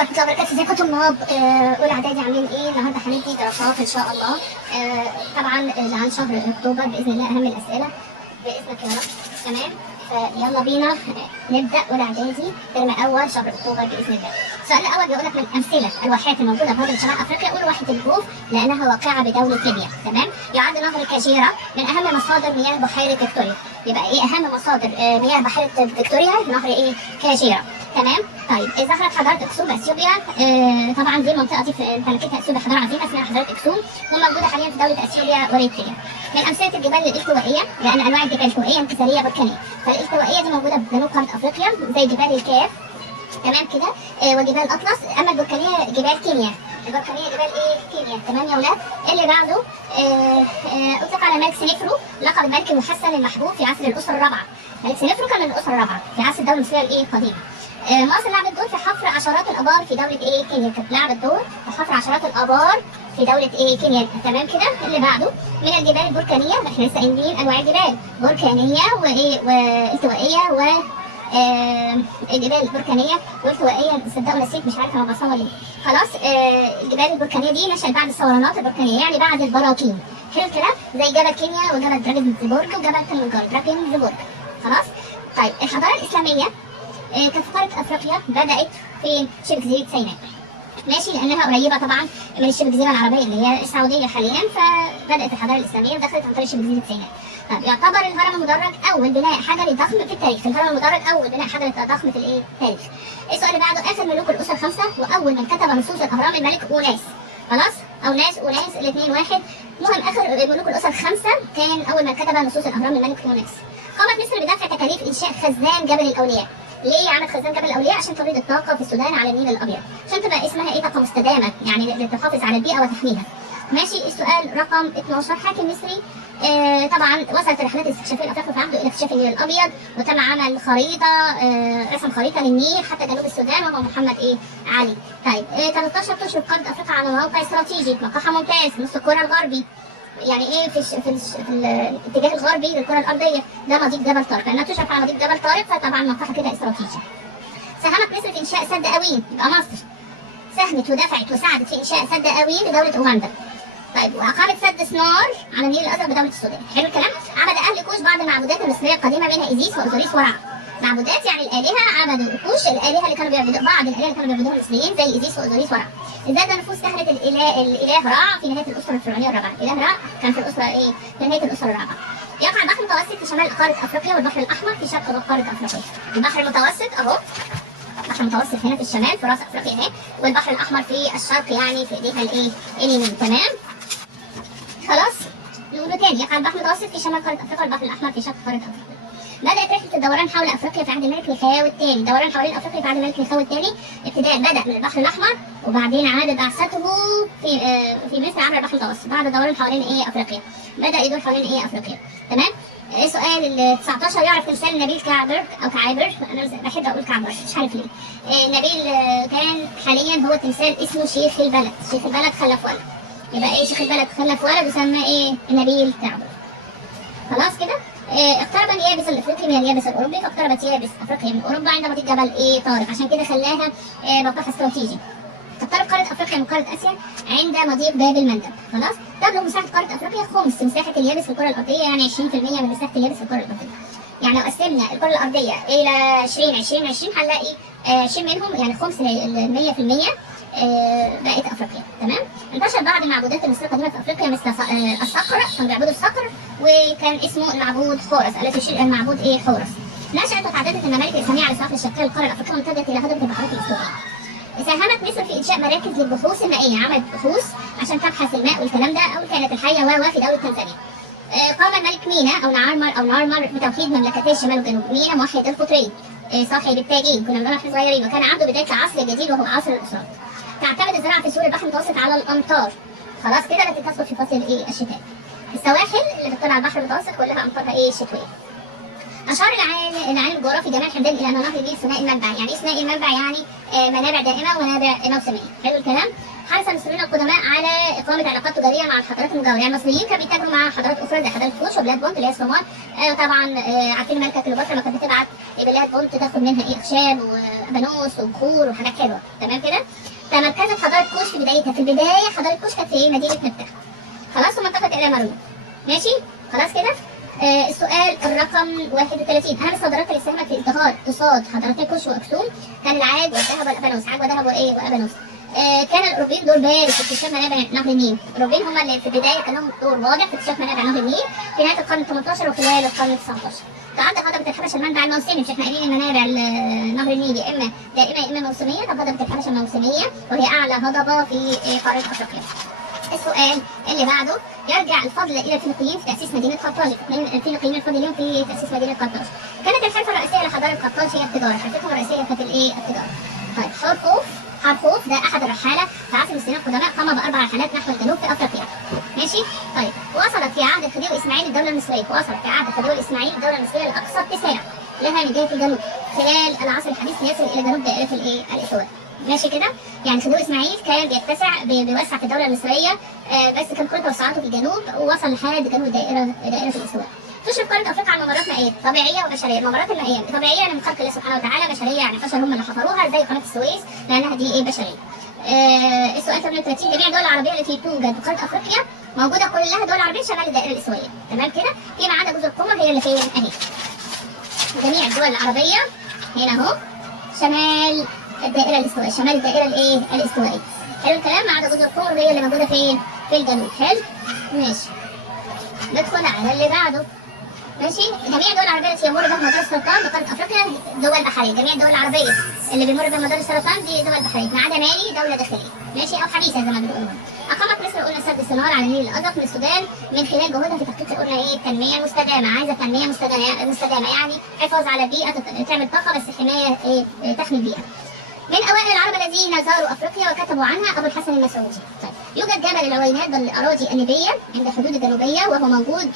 ورحمة الله وبركاته. ازيكم طلاب اولى اعدادي عاملين ايه؟ النهارده هندي دراسات ان شاء الله. طبعا عن شهر اكتوبر باذن الله اهم الاسئله باذنك يا رب. تمام، فيلا بينا نبدا اولى اعدادي ترم اول شهر اكتوبر باذن الله. السؤال الاول بيقول لك من امثله الواحات الموجوده في هذا شمال افريقيا. قول واحه الجوف لانها واقعه بدوله كينيا. تمام، يعد نهر كاجيرا من اهم مصادر مياه بحيره فيكتوريا. يبقى ايه اهم مصادر مياه بحيره فيكتوريا؟ نهر ايه؟ كاجيرا. تمام. طيب ظهرت حضاره اكسوم باثيوبيا. طبعا دي المنطقه دي في مملكه اثيوبيا حضاره عظيمه اسمها حضاره اكسوم وموجوده حاليا في دوله اثيوبيا واريتريا. من امثله الجبال الالتوائيه لان انواع الجبال الالتوائيه انكساريه بركانيه، فالالتوائيه دي موجوده في جنوب قاره افريقيا زي جبال الكاف. تمام كده. وجبال اطلس. اما البركانيه جبال كينيا. البركانيه جبال ايه؟ كينيا. تمام يا ولاد. اللي بعده اطلق على ملك سنفرو لقب الملك المحسن المحبوب في عصر الاسره الرابعه. ملك سنفرو كان من الاسره الرابعه في عصر الدوله المصريه الايه؟ القديمه. مصر لعبت دور في حفر عشرات الابار في دوله ايه؟ كينيا. كانت لعبت دور في حفر عشرات الابار في دوله ايه؟ كينيا. تمام كده. اللي بعده من الجبال البركانيه، احنا لسه قايلين انواع الجبال بركانيه وايه؟ والتوائيه و الجبال البركانيه والتوائيه. صدقوا نسيت، مش عارفه انا بصور ليه. خلاص. الجبال البركانيه دي نشأت بعد الثورانات البركانيه، يعني بعد البراكين. حلو كده، زي جبل كينيا وجبل دراجنزبورج وجبل دراجنزبورج. خلاص. طيب الحضاره الاسلاميه كانت في قاره افريقيا، بدات في شبه جزيره سيناء. ماشي، لانها قريبه طبعا من الشبه الجزيره العربيه اللي هي السعوديه حاليا، فبدات الحضاره الاسلاميه ودخلت عن طريق شبه جزيره سيناء. طب يعتبر الهرم المدرج اول بناء حجري ضخم في التاريخ. الهرم المدرج اول بناء حجري ضخم في الايه؟ التاريخ. السؤال اللي بعده اخر ملوك الاسره الخمسه واول من كتب نصوص الاهرام الملك اوناس. خلاص، او ناس وناس الاثنين واحد. المهم اخر ملوك الاسره الخمسه كان اول من كتب نصوص الاهرام الملك اوناس. قامت مصر بدفع تكاليف انشاء خزان جبل الاولياء. ليه عملت خزان جبل الاولياء؟ عشان توليد الطاقه في السودان على النيل الابيض، عشان تبقى اسمها ايه؟ طاقه مستدامه، يعني تحافظ على البيئه وتحميها. ماشي. السؤال رقم 12. حاكم مصري طبعا وصلت رحلات الاستكشافيه الافريقيه في عهده الى اكتشاف النيل الابيض، وتم عمل خريطه رسم خريطه للنيل حتى جنوب السودان، وهو محمد ايه؟ علي. طيب 13 تشرف قاره افريقيا على موقع استراتيجي، موقعها ممتاز نص الكره الغربي. يعني ايه؟ في الاتجاه الغربي للكره الارضيه، ده مضيق جبل طارق، لانها تشرف على مضيق جبل طارق فطبعا موقعها كده استراتيجي. ساهمت مصر في انشاء سد قوين، يبقى مصر ساهمت ودفعت وساعدت في انشاء سد قوين لدوله اوغندا. طيب واقامت سد سنار على النيل الازرق بدوله السودان. حلو الكلام. عبد اهل كوش بعض المعبودات المصريه القديمه منها ايزيس واوزوريس ورع. معبودات يعني الالهه، عبدوا كوش الالهه اللي كانوا بيعبدوا بعض الالهه اللي كانوا بيعبدوها المصريين زي ايزيس واوزوريس ورع. ازداد نفوذ سهله الاله رع في نهايه الاسره الفرعونيه الرابعه. الاله رع كان في الاسره ايه؟ في نهايه الاسره الرابعه. يقع البحر المتوسط في شمال قاره افريقيا والبحر الاحمر في شرق قاره افريقيا. البحر المتوسط اهو، البحر المتوسط هنا في الشمال في راس افريقيا اهي، والبحر الاحمر في الشرق يعني في ايديها الايه؟ اليمين. تمام. خلاص نقوله تاني. يقع البحر المتوسط في شمال قاره افريقيا والبحر الاحمر في شرق قاره افريقيا. بدات رحله الدوران حول افريقيا في عهد الملك ميخاو الثاني. الدوران حوالين افريقيا في عهد الملك ميخاو الثاني ابتداء بدا من البحر الاحمر، وبعدين عاد بعثته في مصر عبر البحر المتوسط بعد دوران حوالين ايه؟ افريقيا. بدا يدور حوالين ايه؟ افريقيا. تمام. السؤال ال 19. يعرف تمثال نبيل كعبر او كعابر، انا بحب اقول كعبر مش عارف ليه. نبيل كان حاليا هو تمثال اسمه شيخ البلد. شيخ البلد خلف ولد، يبقى ايه؟ شيخ البلد خلف ولد يسمى ايه؟ نبيل كعبر. خلاص كده. اقترب اليابس الافريقي من اليابس الاوروبي، فاقتربت يابس افريقيا من اوروبا عند مضيق جبل ايه؟ طارق، عشان كده خلاها موقعها استراتيجي. تقترب قاره افريقيا من قاره اسيا عند مضيق باب المندب. خلاص. تبلغ مساحه قاره افريقيا خمس مساحه اليابس في الكره الارضيه، يعني 20% من مساحه اليابس في الكره الارضيه. يعني لو قسمنا الكره الارضيه الى 20 20 20 هنلاقي 20 منهم يعني خمس ال 100% بقت افريقيا. تمام. انتشر بعض المعبودات المصريه القديمه في افريقيا مثل الصقر، كانوا بيعبدوا الصقر، وكان اسمه المعبود حورس التي تشير الى المعبود ايه؟ حورس. نشأت وتعددت الممالك الاسلاميه على السواحل الشرقيه للقاره الافريقيه وامتدت الى هضبه البحيرات الاسطوريه. ساهمت مصر في انشاء مراكز للبحوث المائيه، عملت بحوث عشان تبحث الماء والكلام ده او الكائنات الحيه في دوله تنزانيا. قام الملك مينا او نعرمر بتوحيد مملكتي الشمال والجنوب. مينا موحد القطرين صاحب التاجين، كنا بنقول احنا صغيرين، وكان عنده بدايه العصر الجديد وهو عصر الاسرات. تعتمد الزراعه في سور البحر المتوسط على الامطار. خلاص كده، التي تسقط في فصل ايه؟ الشتاء. السواحل اللي بتطل على البحر المتوسط كلها امطارها ايه؟ شتويه. اشار العالم الجغرافي جمال حمدان الى ان نهر النيل ثنائي المنبع. يعني ايه ثنائي المنبع؟ يعني منابع دائمه ومنابع موسميه. حلو الكلام. حرص المصريون القدماء على اقامه علاقات تجاريه مع الحضارات المجاوره، يعني المصريين كانوا بيتاجروا مع حضارات اخرى زي حضاره كوش وبلاد بونت اللي هي الصومال. طبعا عارفين الملكه كليوباترا لما كانت بتبعت بلاد بونت تاخد منها اخشاب وابانوس وبخور وحاجات حلوه، تمام كده. تمركزت حضاره كوش في بدايتها، في البدايه حضاره كوش كانت في مدينه مكه، خلاص، ومنطقه الامارات، ماشي، خلاص كده. السؤال الرقم 31، اهم الصادرات اللي ساهمت في ازدهار اقتصاد حضارتي كوش واكسوم كان العاج والذهب والابانوس، عاج وذهب وايه وابانوس. كان الاوروبيين دور بارز في اكتشاف منابع نهر النيل، الاوروبيين هم اللي في البدايه كان لهم دور واضح في اكتشاف منابع نهر النيل في نهايه القرن 18 وخلال القرن 19. تعد هضبه الحبشه المنبع الموسمي، مش احنا قايلين منابع نهر النيل يا اما دائمه يا اما موسميه، طب هضبه الحبشه موسميه وهي اعلى هضبه في قاره افريقيا. السؤال اللي بعده، يرجع الفضل الى الفينيقيين في تاسيس مدينه قرطاج، الفينيقيين الفاضلين في تاسيس مدينه قرطاج. كانت الحرفه الرئيسيه لحضاره قرطاج هي التجاره، حرفتهم الرئيسيه كانت الايه؟ التجاره. طيب حرخوف ده احد الرحاله في عصر المصريين القدماء، قام ب4 رحلات نحو الجنوب في افريقيا، ماشي. طيب وصلت في عهد الخديوي اسماعيل الدوله المصريه، لاقصى اتساع لها من جهه الجنوب خلال العصر الحديث ليصل الى جنوب دائره الايه؟ الاستواء، ماشي كده. يعني خديوي اسماعيل كان بيوسع في الدوله المصريه، بس كان كل توسعاته في الجنوب ووصل لحد جنوب دائره الاستواء. تشرف قاره افريقيا على ممرات مائيه طبيعيه وبشريه. الممرات المائيه طبيعيه يعني من خلق الله سبحانه وتعالى، بشريه يعني بشر هم اللي حفروها زي قناه السويس لانها دي ايه؟ بشريه. السؤال 38، جميع الدول العربيه التي توجد في قاره افريقيا موجوده كلها دول عربيه شمال الدائره الاستوائيه، تمام كده، فيما عدا جزر القمر هي اللي فين؟ اهي. جميع الدول العربيه هنا اهو شمال الدائره الاستوائيه، شمال الدائره الايه؟ الاستوائيه. حلو الكلام، ما عدا جزر القمر هي اللي موجوده فين؟ في الجنوب. حلو، ماشي. ندخل على اللي بعده، ماشي. جميع الدول العربيه التي يمر بها مدار السرطان بقاره افريقيا دول بحريه، جميع الدول العربيه اللي بيمر بها مدار السرطان دي دول بحريه، ما عدا مالي دوله داخليه، ماشي، او حديثه زي ما بنقول. اقامت مصر قلنا سد السنهار على النيل الازرق من السودان من خلال جهودها في تحقيق قلنا ايه؟ التنميه المستدامه، عايزه تنميه مستدامه يعني حفاظ على البيئه، تعمل طاقه بس حمايه ايه؟ تحمي البيئه. من اوائل العرب الذين زاروا افريقيا وكتبوا عنها ابو الحسن المسعودي. طيب يوجد جبل العوينات بالاراضي النيبيه عند الحدود الجنوبيه، وهو موجود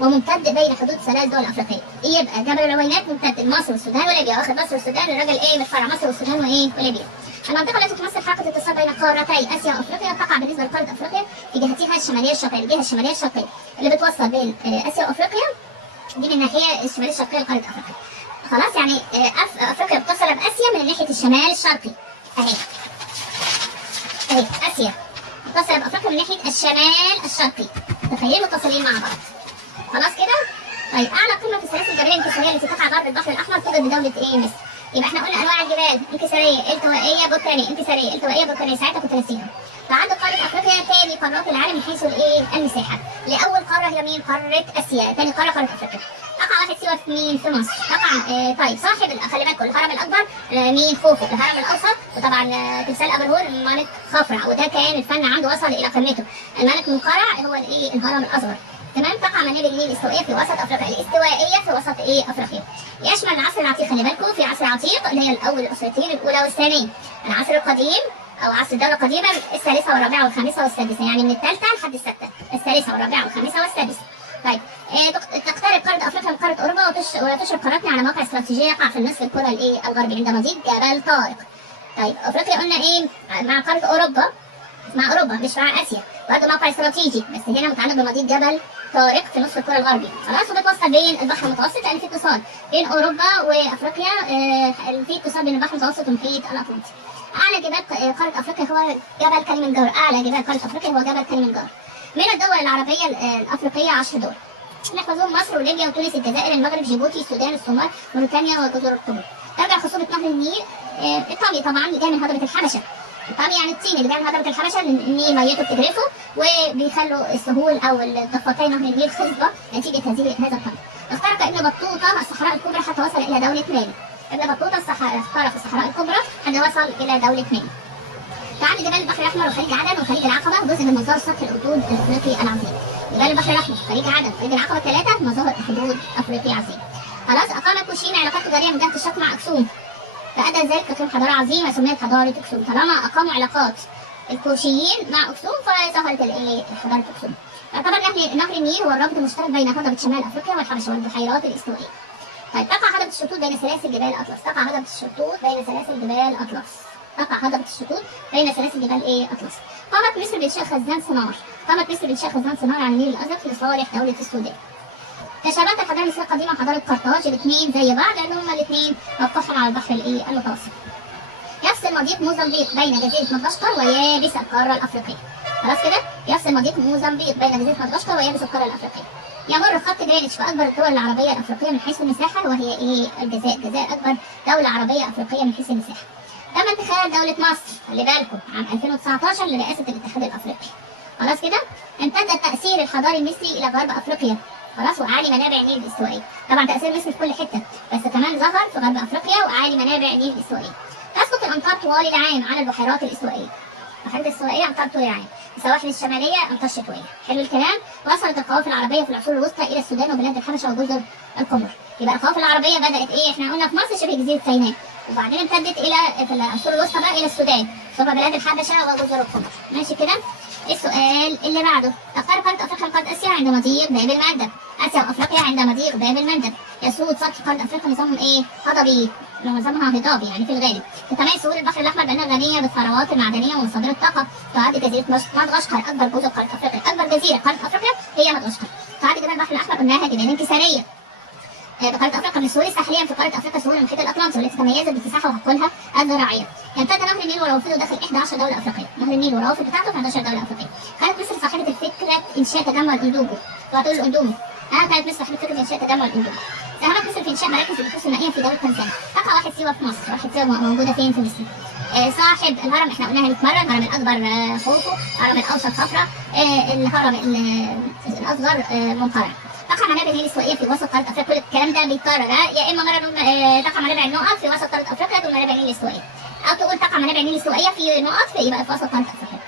وممتد بين حدود 3 دول افريقيه. يبقى جبل العوينات ممتد مصر والسودان وليبيا، واخد مصر والسودان الراجل ايه؟ متفرع مصر والسودان وايه؟ وليبيا. المنطقه التي تمثل حلقه اتصال بين قارتي اسيا وافريقيا تقع بالنسبه لقاره افريقيا في جهتها الشماليه الشرقيه، الجهه الشماليه الشرقيه اللي بتوصل بين اسيا وافريقيا دي من الناحيه الشماليه الشرقيه لقاره افريقيا. خلاص، يعني افريقيا متصله باسيا من ناحيه الشمال الشرقي، اهي اسيا متصله بافريقيا من ناحيه الشمال الشرقي، تخيلوا متصلين مع بعض، خلاص كده. طيب اعلى قمه في السلاسل الجبليه الانكساريه التي تقع غرب البحر الاحمر توجد بدوله ايه؟ مصر. يبقى احنا قلنا انواع الجبال: انكساريه، التوائيه، بركانيه، انكساريه، التوائيه، بركانيه، ساعتها كنت ناسيها. تعد قاره افريقيا ثاني قارات العالم من حيث الايه؟ المساحه. لاول قاره هي مين؟ قاره اسيا. ثاني قاره قاره افريقيا. تقع واحد سيوه في مين؟ في مصر. تقع طيب صاحب خلي بالكم الهرم الاكبر مين؟ خوفو. الهرم الاوسط وطبعا تمثال ابو الهول الملك خفرع، وده كان الفن عنده وصل الى قمته. الملك منقرع هو الايه؟ الهرم الاصغر، تمام. تقع منابع النيل الاستوائيه في وسط افريقيا، الاستوائيه في وسط ايه؟ افريقيا. يشمل العصر العتيق، خلي بالكم في عصر عتيق اللي هي الاول الاسرتين الاولى والثانيه، العصر القديم او عصر الدوله القديمه الثالثه والرابعه والخامسه والسادسه، يعني من الثالثه لحد السادسه، الثالثه والرابعه والخامسه والسادسه. طيب تقترب قاره افريقيا من قاره اوروبا وتشرف قارتنا على موقع استراتيجي يقع في النصف الكره الايه؟ الغربي عند مضيق جبل طارق. طيب افريقيا قلنا ايه؟ مع قاره اوروبا، مع اوروبا مش مع اسيا، برضه موقع استراتيجي بس هنا متعلق بمضيق جبل طارق في نصف الكره الغربي، خلاص. وبتوصل بين البحر المتوسط لان في اتصال بين اوروبا وافريقيا، في اتصال بين البحر المتوسط والمحيط الاطلنطي. اعلى جبال قاره افريقيا هو جبل كليمنجارو، اعلى جبال قاره افريقيا هو جبل كليمنجارو. من الدول العربيه الافريقيه 10 دول نحفظهم: مصر وليبيا وتونس، الجزائر، المغرب، جيبوتي، السودان، الصومال، موريتانيا وجزر القمر. ترجع خصوبه نهر النيل الطامي طبعا اللي جاي من هضبه الحبشه، الطامي يعني الطين اللي جاي من هضبه الحبشه، النيل ميته بتجرفه وبيخلوا السهول او ضفتي نهر النيل خصبه نتيجه هذا الطمي. اخترق ابن بطوطه الصحراء الكبرى حتى وصل الى دوله مالي. ابن بطوطه اخترق الصحراء الكبرى حتى وصل الى دوله مالي. تعد جبال البحر الاحمر وخليج عدن وخليج العقبه جزء من مزار سطح الحدود الافريقي العظيم. جبال البحر الاحمر، خليج عدن، وخليج العقبه الثلاثه مظاهر حدود افريقي عظيم. خلاص. اقام الكوشيين علاقات تجاريه من جهه الشرق مع اكسوم، فادى ذلك تكوين حضاره عظيمه سميت حضاره اكسوم. طالما اقاموا علاقات الكوشيين مع اكسوم فظهرت الايه؟ حضاره اكسوم. يعتبر نهر النيل هو الرابط المشترك بين هضبه شمال افريقيا والحبشه والبحيرات الاستوائيه. طيب تقع هضبه الشطوط بين سلاسل جبال اطلس، تقع هضبه الشطوط بين سلاسل جبال اطلس، تقع هضبة الشطوط بين سلاسل جبال أطلس. قامت مصر بإنشاء خزان صناعي. على النيل الأزرق لصالح دولة السودان. تشابهت الحضارة المصرية القديمة وحضارة قرطاج، الاثنين زي بعض لأن هما الاثنين موقعهم على البحر المتوسط. يفصل مضيق موزمبيق بين جزيرة مدغشقر ويابس القارة الأفريقية. خلاص كده؟ يفصل مضيق موزمبيق بين جزيرة مدغشقر ويابس القارة الأفريقية. يمر خط جرينتش في أكبر الدول العربية الأفريقية من حيث المساحة، وهي الجزائر. الجزائر أكبر دولة عربية أفريقية من حيث المساحة. تم انتخاب دولة مصر، خلي بالكم، عام 2019 لرئاسة الاتحاد الأفريقي. خلاص كده؟ امتد التأثير الحضاري المصري إلى غرب أفريقيا. خلاص، وأعالي منابع النيل الاستوائية. طبعا تأثير مصر في كل حتة، بس كمان ظهر في غرب أفريقيا وأعالي منابع النيل الاستوائية. تسقط الأمطار طوال العام على البحيرات الاستوائية. البحيرات الاستوائية أمطار طول العام. السواحل الشمالية أمطار شتوية. حلو الكلام؟ وصلت القوافل العربية في العصور الوسطى إلى السودان وبلاد الحبشة وجزر القمر. يبقى القوافل العربية بدأت احنا قلنا في مصر شبه جزيرة سيناء، وبعدين امتدت في العصور الوسطى بقى إلى السودان ثم بلاد الحبشة وجزر القمر. ماشي كده؟ السؤال اللي بعده، تقترب قارة أفريقيا من قارة آسيا عند مضيق باب المندب. آسيا وأفريقيا عند مضيق باب المندب. يسود سطح قارة أفريقيا نظام هضبي، نظامها هضابي يعني في الغالب. تتميز سهول البحر الأحمر بأنها غنية بالثروات المعدنية ومصادر الطاقة. تعد جزيرة مدغشقر أكبر جزر قارة أفريقيا. أكبر جزيرة قارة أفريقيا هي مدغشقر. تعد جبال البحر الأحمر قلناها جبال انكسارية. بقارة أفريقيا من السهول الساحلية في قارة أفريقيا سهول المحيط الأطلنطي والتي تميزت باتساعها وحقولها الزراعية. يمتد نهر النيل وروافده داخل 11 دولة أفريقية. نهر النيل والروافد بتاعته في 11 دولة أفريقية. كانت مصر صاحبة الفكرة إنشاء تجمع الأندوبي. وهتقول الأندومي. كانت مصر صاحبة فكرة إنشاء تجمع الأندوبي. ساهمت مصر في إنشاء مراكز البحوث المائية في دولة تنزانيا. تقع واحد سيوة في مصر. واحد سيوة موجودة فين في مصر؟ صاحب الهرم احنا قلناها 100 مرة. الهرم الأكبر خوفو، الهرم الأوسط خفرع، الهرم الأصغر منقرع. تقع منابع النيل الاستوائية في وسط قارة أفريقيا. كل الكلام ده بيتكرر، يا إما مرة تقع منابع النقط في وسط قارة أفريقيا دول منابع النيل الاستوائية، أو تقول تقع منابع النيل الاستوائية في نقط يبقى في وسط قارة أفريقيا.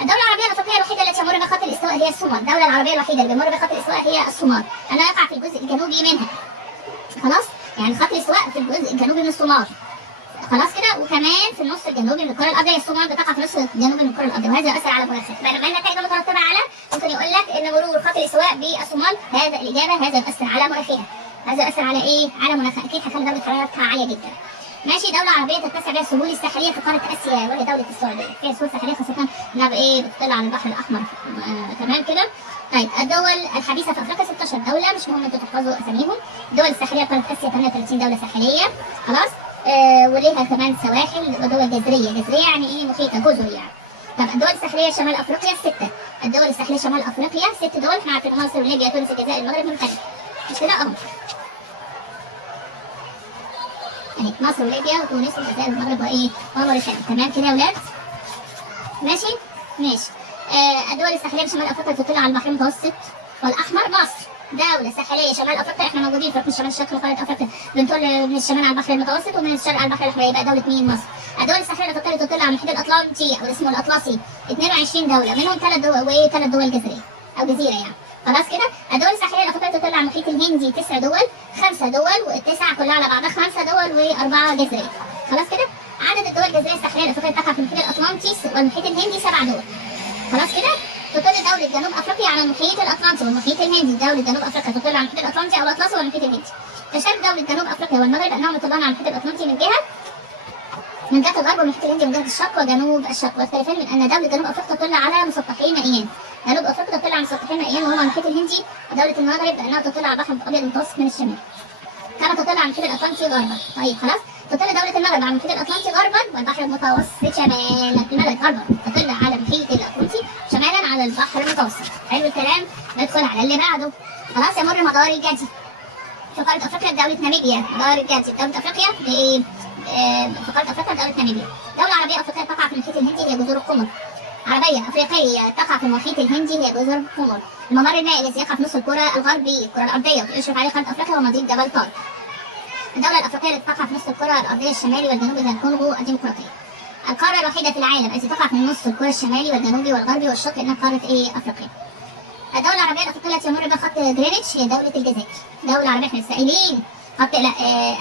الدولة العربية الأفريقية الوحيدة التي يمر بخط الاستواء هي الصومال. الدولة العربية الوحيدة اللي بيمر بخط الاستواء هي الصومال، لأنها يقع في الجزء الجنوبي منها. خلاص؟ يعني خط الاستواء في الجزء الجنوبي من الصومال. خلاص كده؟ وكمان في النص الجنوبي من الكرة الأرضية. الصومال بتقع في النص الجنوبي من الكرة الأرضية، وهذا يؤثر على مناخها. بينما النتائج المترتبة على ممكن يقول لك إن مرور خط الاستواء بالصومال، هذا الإجابة هذا يؤثر على مناخها. هذا يؤثر على على مناخها، أكيد هيخلي درجة حرارتها عالية جدا. ماشي. دولة عربية تتسع بها السهول الساحلية في قارة آسيا وهي دولة السعودية. فيها سهول ساحلية خاصة إنها بتطل على البحر الأحمر. تمام كده؟ طيب الدول الحبيسة في أفريقيا 16 دولة، مش مهم أنتوا تحفظوا أساميهم. الدول الساحلية قارة آسيا 38 دولة ساحلية. خلاص؟ وليها كمان سواحل ودول جزرية. جزرية يعني محيطة، جزر يعني. طب الدول الساحلية شمال أفريقيا 6. الدول الساحلية شمال أفريقيا 6 دول، احنا عارفين مصر وليبيا تونس الجزائر المغرب والمغرب. مش كده؟ يعني مصر وليبيا وتونس والجزائر والمغرب وموريتانيا. تمام كده يا ولاد؟ ماشي؟ ماشي. الدول الساحلية بشمال أفريقيا تطل على البحر المتوسط والأحمر. مصر دولة ساحلية شمال أفريقيا، احنا موجودين في الشمال الشرقي وقارة أفريقيا، بنطل من الشمال على البحر المتوسط ومن الشرق على البحر الأحمر. يبقى دولة مين؟ مصر. الدول الساحلية تطل على المحيط الأطلنطي أو اسمه الأطلسي 22 دولة، منهم 3 دول و3 دول جزرية أو جزيرة يعني. خلاص كده؟ الدول الساحلية الأفريقية تطل على المحيط الهندي 9 دول، 5 دول والتسعة كلها على بعضها 5 دول و4 جزرية. خلاص كده؟ عدد الدول الجزرية الساحلية الأفريقية تقع في المحيط الأطلنطي والمحيط الهندي 7 دول. خلاص كده؟ تطل دولة جنوب أفريقيا على المحيط الأطلنطي والمحيط الهندي. دولة جنوب أفريقيا تطل على المحيط الأطلنطي أو الأطلسي والمحيط الهندي. تشارك دولة جنوب أفريقيا والمغرب أنهم يطلون على المحيط الأطلنطي من جهة الغرب والمحيط الهندي من جهة الشرق وجنوب الشرق. ويختلفان من أن دولة جنوب أفريقيا تطل على مسطحي مائيين. جنوب أفريقيا تطل على مسطحي مائيين وهما المحيط الهندي، ودولة المغرب أنها تطل على البحر الأبيض المتوسط من الشمال. كما تطل على المحيط الأطلنطي غربا. طيب خلاص؟ تطل دولة المغرب على المحيط الأطلنطي غربا والبحر المتوسط شمالا. المغرب غربا تطل على المحيط الأطلنطي شمالا على البحر المتوسط. حلو الكلام؟ ندخل على اللي بعده. خلاص. يمر مدار الجدي في قارة أفريقيا بدولة ناميبيا. مدار الجدي دولة أفريقيا في قارة أفريقيا بدولة ناميبيا. دولة عربية أفريقية تقع في المحيط الهندي هي جزر القمر. عربية أفريقية تقع في المحيط الهندي هي جزر القمر. الممر المائي الذي يقع في نص الكرة الغربية الكرة الأرضية ويشرف عليه قارة أفريقيا ومضيق جبل طارق. الدولة الأفريقية التي تقع في نص الكرة الأرضية الشمالي والجنوبي هي الكونغو الديمقراطية. القارة الوحيدة في العالم التي تقع في نص الكرة الشمالي والجنوبي والغربي والشرقي إنها قارة أفريقيا. الدولة العربية الأفريقية التي يمر بخط جرينتش هي دولة الجزائر. دولة عربية احنا لسه قايلين خط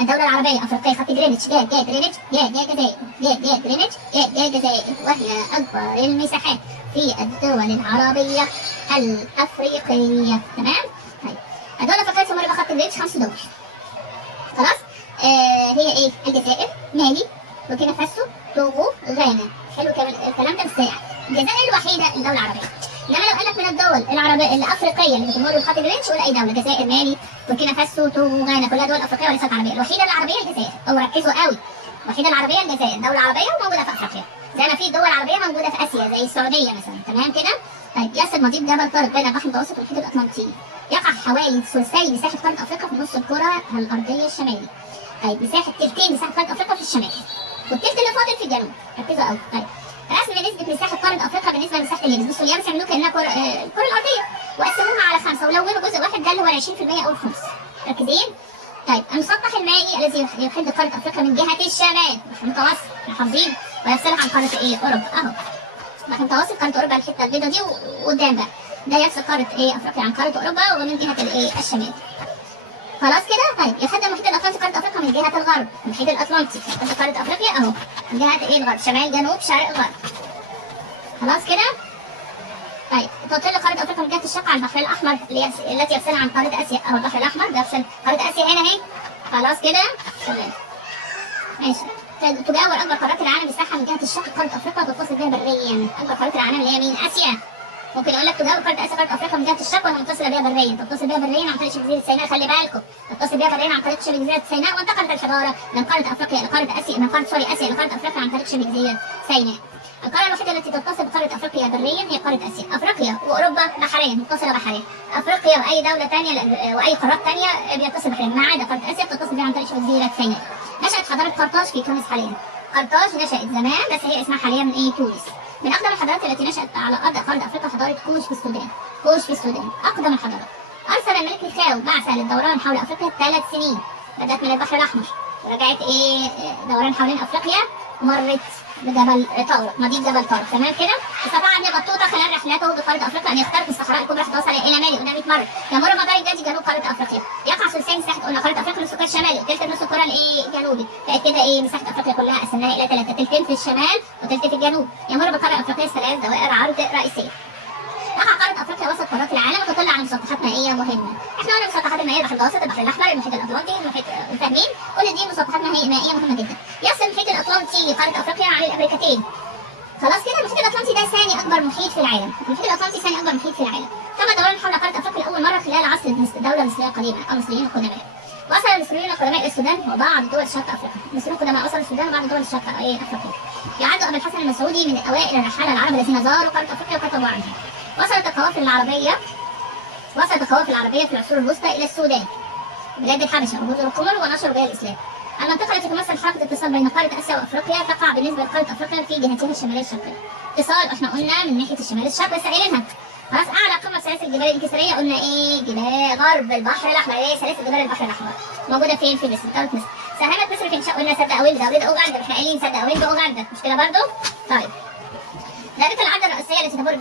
الدولة العربية الأفريقية خط جرينتش جاء جرينتش جاء جزائر جاء جرينتش جاء جزائر، وهي أكبر المساحات في الدول العربية الأفريقية. تمام؟ طيب الدولة الأفريقية تمر بخط جرينتش 5 دول. خلاص؟ هي الجزائر، مالي، بوركينا فاسو، توغو، غانا. حلو الكلام ده. بس الجزائر الوحيده الدوله العربيه. انما لو قال لك من الدول العربيه الافريقيه اللي بتمر بخط الجرينتش، قول اي دوله: الجزائر، مالي، بوركينا فاسو، توغو، غانا، كلها دول افريقيه وليست عربيه. الوحيده العربيه الجزائر، او ركزوا قوي، الوحيده العربيه الجزائر، دوله عربيه وموجوده في افريقيا، زي ما في دول عربيه موجوده في اسيا زي السعوديه مثلا. تمام كده؟ طيب يصل مضيق جبل طارق بين البحر المتوسط والمحيط الاطلنطي. يقع حوالي ثلثي مساحه قاره افريقيا في نص الكره الارضيه الشمالي. طيب مساحه تلتين مساحه قاره افريقيا في الشمال، والتلت اللي فاضل في الجنوب. ركزوا قوي. طيب رسم نسبه مساحه قاره افريقيا بالنسبه لمساحه اليابس. بصوا اليابس يعملوه كانها الكره الارضيه، وقسموها على 5 ولونوا جزء واحد ده اللي هو 20% او الخمس. مركزين؟ طيب المسطح المائي الذي يحد قاره افريقيا من جهه الشمال بحر المتوسط، احنا حافظين، ويفصلها عن قاره ايه؟ اوروبا. اهو بحر المتوسط، قاره اوروبا الحته البيضاء دي وقدام بقى، ده يفصل قاره ايه؟ افريقيا عن قاره اوروبا ومن جهه الايه؟ الشمال. خلاص كده؟ طيب يحد المحيط الاطلنطي قاره افريقيا من جهه الغرب. المحيط الاطلنطي يحد قاره افريقيا اهو من جهه ايه؟ الغرب، شمال جنوب شرق غرب. خلاص كده؟ طيب تطل قاره افريقيا من جهه الشرق على البحر الاحمر التي يفصلها عن قاره اسيا. اهو البحر الاحمر بيفصل قاره اسيا هنا اهي. خلاص كده؟ تمام. ماشي. تجاور اكبر قارات العالم مساحه من جهه الشرق قاره افريقيا وتتصل بها بريا. اكبر قارات العالم اللي هي مين؟ اسيا. ممكن يقول لك تجاور قاره اسيا قاره افريقيا من جهه الشرق ولا متصله بها بريا؟ تتصل بها بريا عن طريق شبه جزيره سيناء. خلي بالكم، تتصل بها بريا عن طريق شبه جزيره سيناء، وانتقلت الحضاره من قاره افريقيا الى قاره اسيا، من قاره اسيا الى قاره افريقيا عن طريق شبه جزيره سيناء. القاره الوحيده التي تتصل بقاره افريقيا بريا هي قاره اسيا. افريقيا واوروبا بحريا، متصله بحريا. افريقيا واي دوله ثانيه واي قارات ثانيه بيتصل بحريا، ما عدا قاره اسيا بتتصل بها عن طريق شبه جزيره سيناء. نشأت حضاره قرطاج في تونس حاليا. قرطاج نشأت زمان بس هي اسمها حاليا ايه؟ تونس. من اقدم الحضارات التي نشأت على ارض قاره افريقيا حضاره كوش في السودان. كوش في السودان اقدم الحضارات. ارسل الملك الخاو بعثه للدوران حول افريقيا 3 سنين، بدات من البحر الاحمر ورجعت ايه؟ دوران حوالين افريقيا، مرت بجبل طارق، مضيق جبل طارق. تمام كده؟ استطاع ابن بطوطه خلال رحلاته بقاره افريقيا ان يخترق الصحراء الكبرى حتى وصل الى مالي قدام 100 مره. يمر مدار الجدي جنوب قاره افريقيا. يقع ثلثي مساحه قلنا قاره افريقيا نص الكره الشمالي وثلث نص الكره الايه؟ الجنوبي. بقت كده ايه؟ مساحه افريقيا كلها قسمناها الى 3، ثلثين في الشمال وثلث في الجنوب. يمر بقاره افريقيا 3 دوائر عرض رئيسيه. تقع قاره افريقيا وسط قارات العالم وتطل على مسطحات مائيه مهمه. احنا قلنا المسطحات المائيه: البحر المتوسط، البحر الاحمر، المحيط الاطلنطي، المحيط الفاهمين؟ كل دي مسطحات مائيه مهمه جدا. يفصل المحيط الاطلنطي قاره افريقيا عن الامريكتين. خلاص كده؟ المحيط الاطلنطي ده ثاني اكبر محيط في العالم. المحيط الاطلنطي ثاني اكبر محيط في العالم. تم دوران حول قاره افريقيا لاول مره خلال عصر الدوله المصريه القديمه، المصريين القدماء. وصل المصريين القدماء الى السودان وبعض دول شرق افريقيا. المصريين القدماء وصلوا السودان وبعض دول شرق افريقيا. يعد ابو الحسن المسعودي من اوائل الرحاله العرب الذين زاروا قاره افريقيا وكتبوا عنها. وصلت القوافل العربيه في العصور الوسطى الى السودان، بلاد الحبشه وجزر القمر، ونشروا بها الاسلام. المنطقه التي تمثل حلقه اتصال بين قاره اسيا وافريقيا تقع بالنسبه لقاره افريقيا في جهتها الشماليه الشرقيه. اتصال احنا قلنا من ناحيه الشمال الشرقي لسه قايلينها. خلاص. اعلى قمه سلاسل الجبال الانكساريه قلنا ايه؟ جبال غرب البحر الاحمر. ايه سلاسل جبال البحر الاحمر؟ موجوده فين؟ في مصر، دوله مصر. ساهمت مصر في انشاء قلنا سد اولد اوغندا. احنا قايلين سد اولد اوغندا، مش كده برضه؟ طيب دائرة العرض الرئيسية التي تمر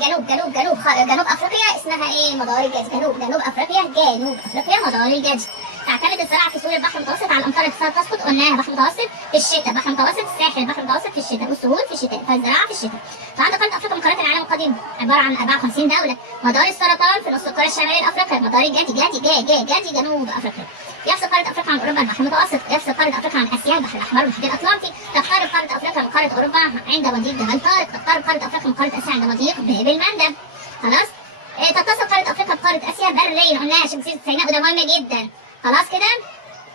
جنوب أفريقيا اسمها إيه؟ مدار الجدي. جنوب أفريقيا مدار الجدي. تعتمد الزراعة في سهول البحر المتوسط على الأمطار التي تسقط. قلناها بحر متوسط في الشتاء، بحر متوسط الساحل، البحر المتوسط في الشتاء، والسهول في الشتاء، فالزراعة في الشتاء. تعد قارة أفريقيا من قارات العالم القديم، عبارة عن 54 دولة. مدار السرطان في نص الكرة الشمالية لأفريقيا. مدار الجدي جدي جنوب أفريقيا. يفصل قارة أفريقيا عن أوروبا البحر المتوسط. يفصل قارة أفريقيا عن آسيا البحر الأحمر والمحيط الأطلنطي. تقترب قارة أفريقيا من قارة أوروبا عند مضيق جبل طارق. تقترب قارة أفريقيا من قارة آسيا عند مضيق باب المندب. خلاص؟ تتصل قارة أفريقيا بقارة آسيا بريا. قلناها شبه جزيرة سيناء وده مهم جدا. خلاص كده؟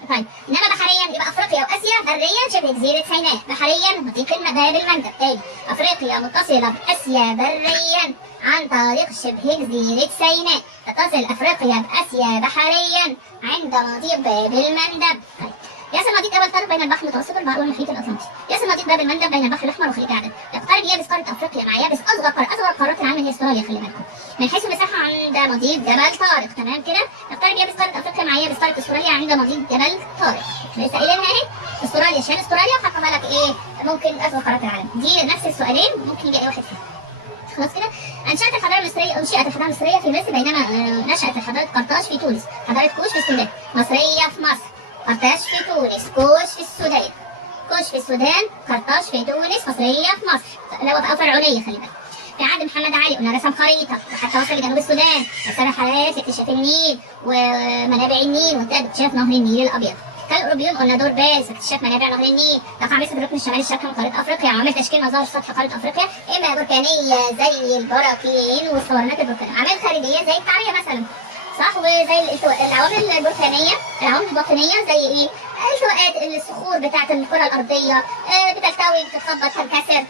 طيب انما بحريا يبقى افريقيا واسيا بريا شبه جزيره سيناء، بحريا مضيق باب المندب. تاني افريقيا متصله باسيا بريا عن طريق شبه جزيره سيناء. تتصل افريقيا باسيا بحريا عند مضيق باب المندب. طيب يصل مضيق جبل طارق بين البحر المتوسط والمحيط الاطلنطي. يصل مضيق باب المندب بين البحر الاحمر وخليج عدن. يقترب يابس قاره افريقيا مع يابس اصغر قارات العالم هي استراليا. خلي بالكم من حيث المساحه عند مضيق جبل طارق. تمام كده؟ يقترب يابس قاره افريقيا مع يابس قاره استراليا عند مضيق جبل طارق. لسه قايلينها اهي. استراليا شمال استراليا وحطها لك ايه؟ ممكن اصغر قارات العالم. دي نفس السؤالين ممكن يجي اي واحد فيهم. خلاص كده؟ انشئت الحضاره المصريه في مصر، بينما نشأت حضاره قرطاج في تونس. حضاره كوش في السودان. مصريه في مصر، قرطاج في تونس، كوش في السودان. كوش في السودان، قرطاج في تونس، مصريه في مصر. لو فرعونيه خلي بالك. في عهد محمد علي قلنا رسم خريطه حتى وصل لجنوب السودان، رسم رحلات لاكتشاف النيل ومنابع النيل واكتشاف نهر النيل الابيض. كالاوروبيون قلنا دور بارز اكتشاف منابع نهر النيل، تقع مصر في الركن الشمالي الشرقي من قاره افريقيا، عوامل تشكيل مظاهر سطح قاره افريقيا اما بركانيه زي البراكين والثورانات البركانيه، عوامل خارجيه زي التعريه مثلا صح، وزي العوامل البركانيه، العوامل الباطنيه زي ايه؟ التواءات الصخور بتاعه الكره الارضيه بتلتوي بتتخبط تنكسر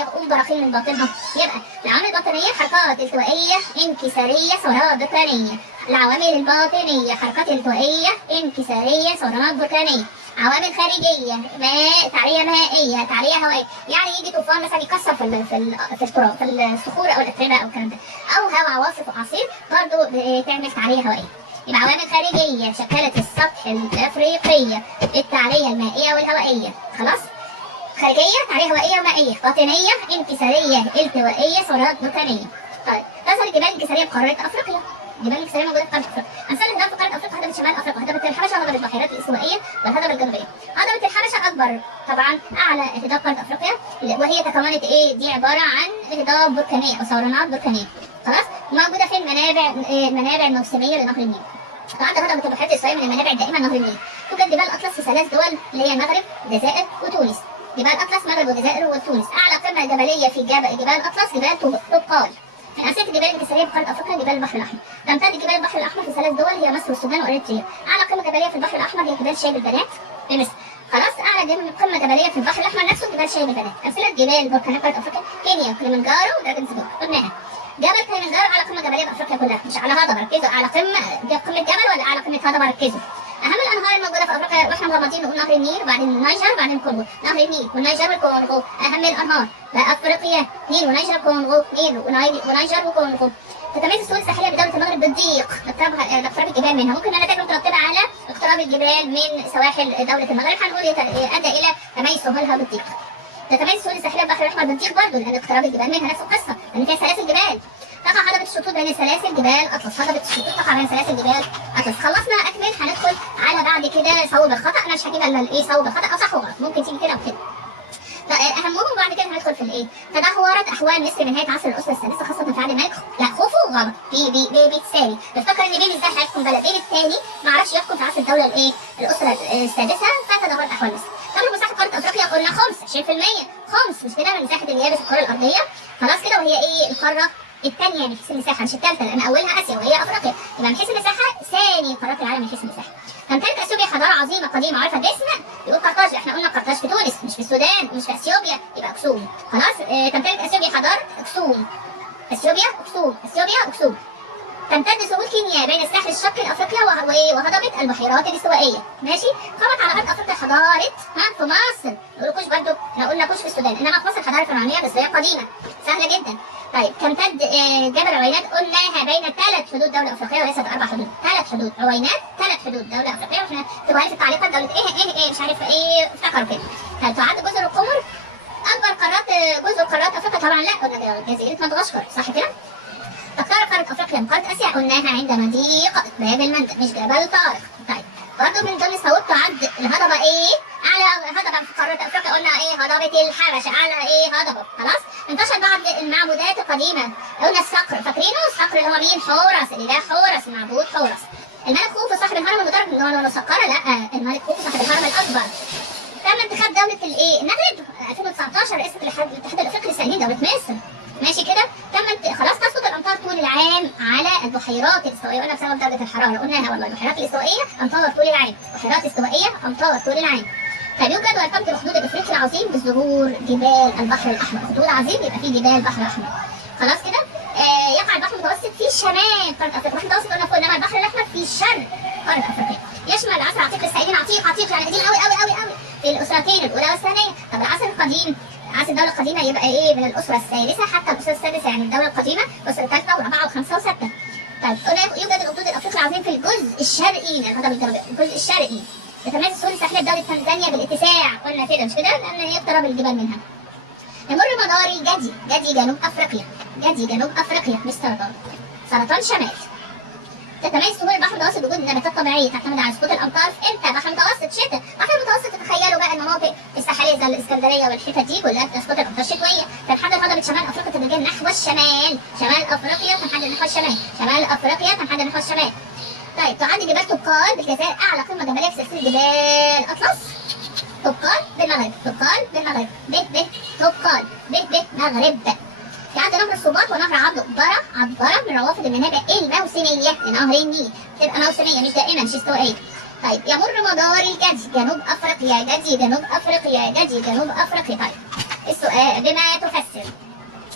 يقوم براكين من باطنها. يبقى العوامل الباطنيه حركات التوائيه انكساريه ثورات بركانيه، العوامل الباطنيه حركات التوائيه انكساريه ثورات بركانيه. عوامل خارجيه ماء، تعريه مائيه، تعريه هوائيه، يعني يجي طوفان مثلا يكسر في التراب في الصخور او الاتربه او الكلام ده، او هواء عواصف وعصير برضه بتعمل تعريه هوائيه. يبقى عوامل خارجيه شكلت السطح الافريقيه، التعريه المائيه والهوائيه. خلاص، خارجيه تعريه هوائيه ومائيه، باطنيه انكساريه التوائيه ثورات بركانيه. طيب تظهر الجبال الانكساريه بقاره افريقيا، الجبال الانكساريه موجوده في قاره افريقيا. امثال الهضاب في قاره افريقيا هضبه شمال افريقيا، هضبه الحبشه، هضبه البحيرات الاستوائيه، والهضبه الجنوبيه. هضبه الحبشه اكبر طبعا اعلى هضاب قاره افريقيا، وهي تكونت ايه؟ دي عباره عن هضاب بركانيه او ثورانات بركانيه. خلاص، موجوده في المنابع الموسميه لنهر النيل. تعد هضبه البحيرات الاستوائيه من المنابع الدائمه لنهر النيل. توجد جبال اطلس في 3 دول اللي هي المغرب، الجزائر، وتونس. جبال اطلس المغرب والجزائر وتونس. اعلى قمه جبليه في جبال اطلس جبال طوبقال. من أمثلة الجبال الانكسارية بقارة أفريقيا جبال البحر الأحمر. تمتد جبال البحر الأحمر في 3 دول هي مصر والسودان وأريتريا. أعلى قمة جبلية في البحر الأحمر هي جبال شايب البنات في مصر. خلاص، أعلى قمة جبلية في البحر الأحمر نفسه جبال شايب البنات. أمثلة جبال بركانات قارة أفريقيا كينيا، كليمنجارو، ودراجونسبورغ قلناها. جبل كليمنجارو أعلى قمة جبلية في أفريقيا كلها، مش أعلى هضبة، ركزوا أعلى قمة جبل ولا أعلى قمة هضبة، ركزوا. أهم الأنهار الموجودة في أفريقيا وإحنا مغمضين نقول نهر النيل، وبعدين النيجر، وبعدين الكونغو. نهر النيل والنيجر والكونغو أهم الأنهار في أفريقيا، نيل ونيجر كونغو، نيل ونيجر وكونغو. تتميز السهول الساحليه بدوله المغرب بالضيق باقتراب الجبال منها. ممكن النتائج مترتبه على اقتراب الجبال من سواحل دوله المغرب، هنقول ادى الى تميز سهولها بالضيق. تتميز السهول الساحليه بالبحر الاحمر بالضيق برضه لان اقتراب الجبال منها نفس القصه، لان فيها سلاسل جبال. تقع هضبه الشطوط بين سلاسل جبال اطلس، هضبه الشطوط تقع بين سلاسل جبال اطلس. خلصنا اكمل، هندخل على بعد كده صوب الخطا. انا مش هجيب الا الايه صوب الخطا او صح وغلط، ممكن تيجي كده وكده. اهمهم بعد كده هندخل في الايه؟ تدهورت احوال مصر من نهايه عصر الاسره السادسه خاصه في عهد الملك خوفو وغابه بيتساوي. بيفتكر ان بيبي ازاي هيحكم بلد، بيبي الثاني ما عرفش يحكم في عصر الدوله الايه؟ الاسره السادسه، فتدهورت احوال مصر. طبعا مساحه قاره افريقيا قلنا خمس 20%، خمس مش كده من مساحه اليابس الكره الارضيه. خلاص كده، وهي ايه؟ القاره الثانيه من حيث المساحه مش الثالثه، لان اولها اسيا وهي افريقيا، يبقى من حيث المساحه ثاني قارات العالم من حيث المساحه. تمتلك اثيوبيا حضاره عظيمه قديمه عارفه باسم يقول قرطاج، احنا قلنا قرطاج في تونس مش في السودان مش في اثيوبيا، يبقى اكسوم. خلاص، تمتلك اثيوبيا حضاره اكسوم، اثيوبيا اكسوم. تمتد سهول كينيا بين الساحل الشرقي لافريقيا وهضبه البحيرات الاستوائيه. ماشي، قامت على ارض افريقيا حضاره في مصر، نقول كوش برضه، احنا قلنا كوش في السودان، انما في مصر حضاره فرعونيه مصريه قديمه سهله جدا. طيب تمتد جبل روينات قلناها بين 3 حدود دوله افريقيه وليست 4 حدود، 3 حدود روينات، 3 حدود دوله افريقيه، واحنا تبقى في التعليقات دوله ايه مش عارف ايه افتكروا كده. هل تعد جزر القمر اكبر جزر قارات افريقيا؟ طبعا لا، قلنا جزيره مدغشقر صح كده. تختار قارة أفريقيا من قارة آسيا قلناها عند مضيق باب المندب مش جبل طارق. طيب برضه من ضمن الصعود تعد الهضبة إيه؟ أعلى هضبة في قارة أفريقيا قلنا إيه؟ هضبة الحبشة، أعلى إيه؟ هضبة. خلاص؟ انتشر بعض المعبودات القديمة، قلنا الصقر، فاكرينه؟ الصقر اللي هو مين؟ حورس، الإله حورس، معبود حورس. الملك خوفو صاحب الهرم المدرج من دولة مسقرة؟ لا، الملك خوفو صاحب الهرم الأكبر. تم انتخاب دولة الإيه؟ المغرب 2019 رئيسة الاتحاد الأفريقي للسائلين دولة مصر. ماشي كده؟ خلاص تسقط الامطار طول العام على البحيرات الاستوائيه، قلنا بسبب درجه الحراره، قلناها والله البحيرات الاستوائيه امطار طول العام، بحيرات استوائيه امطار طول العام. طيب يوجد ويرتبط الخدود الافريقي العظيم بظهور جبال البحر الاحمر، خدود عظيم يبقى فيه جبال البحر الاحمر. خلاص كده؟ يقع البحر المتوسط في شمال قاره افريقيا، البحر المتوسط قلنا فوق، انما البحر الاحمر في شرق قاره افريقيا. يشمل العصر العتيق للسائلين، عتيق يعني قديم قوي قوي قوي قوي في الاسرتين الاولى والثانيه. طب العصر القديم، عصر الدولة القديمة يبقى ايه؟ من الأسرة الثالثة حتى الأسرة السادسة، يعني الدولة القديمة الأسرة الثالثة ورابعة وخمسة وستة. طيب قلنا يوجد الأخدود الأفريقي العظيم في الجزء الشرقي من الهضبة الجنوبية، الجزء الشرقي. تتميز السهول الساحلية بدولة تنزانيا بالاتساع، قلنا كده مش كده؟ لأن هي اقتراب الجبال منها. يمر مداري جدي جنوب أفريقيا مش سرطان شمال. تتميز سهول البحر المتوسط بوجود نباتات طبيعيه تعتمد على سقوط الامطار في امتى؟ بحر المتوسط شتاء، بحر المتوسط تتخيلوا بقى المناطق الساحليه زي الاسكندريه والحتت دي كلها تسقط الامطار شتويه، تنحدر هضبه شمال افريقيا تتجه نحو الشمال، شمال افريقيا تنحدر نحو الشمال، شمال افريقيا تنحدر نحو الشمال. طيب تعد جبال طبقال بالجزائر اعلى قمه جبليه في سلسله جبال اطلس. طبقال بالمغرب، طبقال بالمغرب، طبقال مغرب. يعد نهر الصباط ونهر عبارة من روافد المنابع الموسمية لنهر النيل، تبقى موسمية مش دائما مش استوائية. طيب يمر مدار الجدي جنوب افريقيا، جنوب افريقيا. طيب السؤال بما تفسر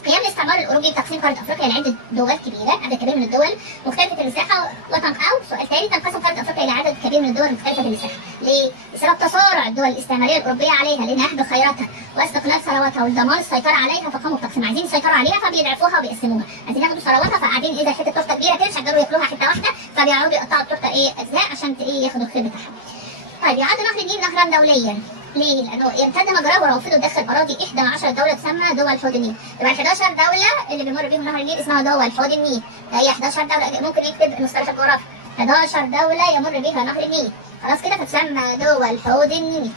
قيام الاستعمار الاوروبي بتقسيم قاره افريقيا لعده دول كبيره، عدد كبير من الدول مختلفه المساحه او سؤال ثاني تنقسم قاره افريقيا الى عدد كبير من الدول مختلفه المساحه. ليه؟ بسبب تصارع الدول الاستعماريه الاوروبيه عليها لنهب خيراتها واستقلال ثرواتها والضمان السيطره عليها، فقاموا بتقسيم. عايزين يسيطروا عليها فبيضعفوها وبيقسموها، عايزين ياخدوا ثرواتها فقاعدين اذا حته تورته كبيره كده شغلوا ياكلوها حته واحده، فبيقعدوا يقطعوا التورته اجزاء عشان ياخدوا الخير بتاعها. طيب يعد نهر النيل نهرا دوليا. ليه؟ لانه يمتد مجراه وروافده داخل اراضي 11 دوله تسمى دول حوض النيل. يبقى 11 دوله اللي بيمر بيهم نهر النيل اسمها دول حوض النيل. هي 11 دوله، ممكن يكتب مصطلح الجغرافي 11 دوله يمر بها نهر النيل. خلاص كده فتسمى دول حوض النيل.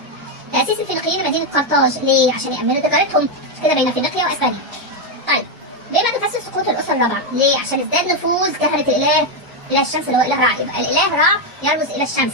تاسيس الفينيقيين مدينه قرطاج. ليه؟ عشان يامنوا تجارتهم كده بين فينيقيا واسبانيا. طيب بما تفسر سقوط الاسره الرابعه. ليه؟ عشان ازداد نفوذ كهنه اله الشمس اللي هو اله رع. يبقى الاله رع يرمز الى الشمس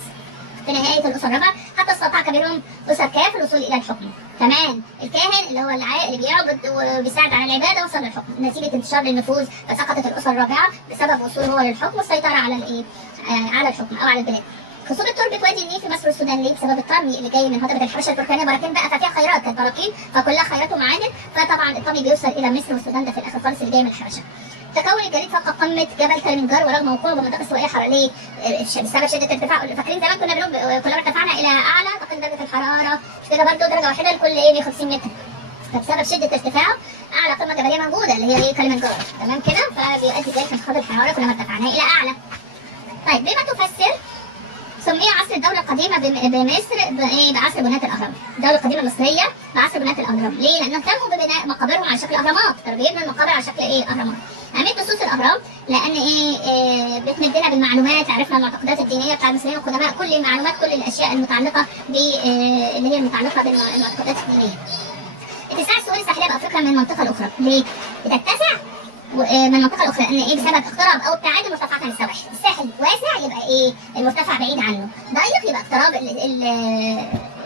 في نهاية الأسرة الرابعة، حتى استطاع كبيرهم أسر كاف الوصول إلى الحكم. كمان الكاهن اللي هو اللي بيعبد وبيساعد على العبادة وصل للحكم نتيجة انتشار للنفوذ، فسقطت الأسرة الرابعة بسبب وصوله هو للحكم والسيطرة على على الحكم أو على البلاد. خصوبة تربة وادي النيل في مصر والسودان. ليه؟ بسبب الطمي اللي جاي من هضبة الحبشة البركانية، براكين بقى ففيها خيرات، كانت براكين فكلها خيرات ومعادن، فطبعا الطمي بيوصل إلى مصر والسودان ده في الآخر خالص اللي جاي من الحبشة. تكون الجليد فوق قمة جبل كليمنجارو ورغم وقوعه بمنطقة استوائية حرارية بسبب شدة ارتفاع. فاكرين زمان كنا بنقول كلما ارتفعنا إلى أعلى تقل درجة الحرارة، مش كده برضه درجة واحدة لكل 150 متر. فبسبب شدة ارتفاعه أعلى قمة جبلية موجودة اللي هي كليمنجارو، تمام كده؟ فبيؤدي ذلك انخفاض الحرارة كلما ارتفعنا إلى أعلى. طيب بما تفسر سمي عصر الدولة القديمة بمصر بعصر بناة الأهرام. الدولة القديمة المصرية بعصر بناة الأهرام. ليه؟ لأنهم اهتموا ببناء مقابرهم على شكل أهرامات، كانوا بيبنوا المقابر على شكل أهرامات. أهمية نصوص الأهرام لأن بتمدنا بالمعلومات، عرفنا المعتقدات الدينية بتاع المسلمين القدماء، كل المعلومات كل الأشياء المتعلقة اللي هي المتعلقة بالمعتقدات الدينية. اتساع السهول الساحلية بأفريقيا من المنطقة الأخرى. ليه؟ بتتسع من المنطقة الأخرى لأن بسبب اقتراب أو ابتعاد المرتفعات عن السواحل. الساحل واسع يبقى المرتفع بعيد عنه، ضيق يبقى اقتراب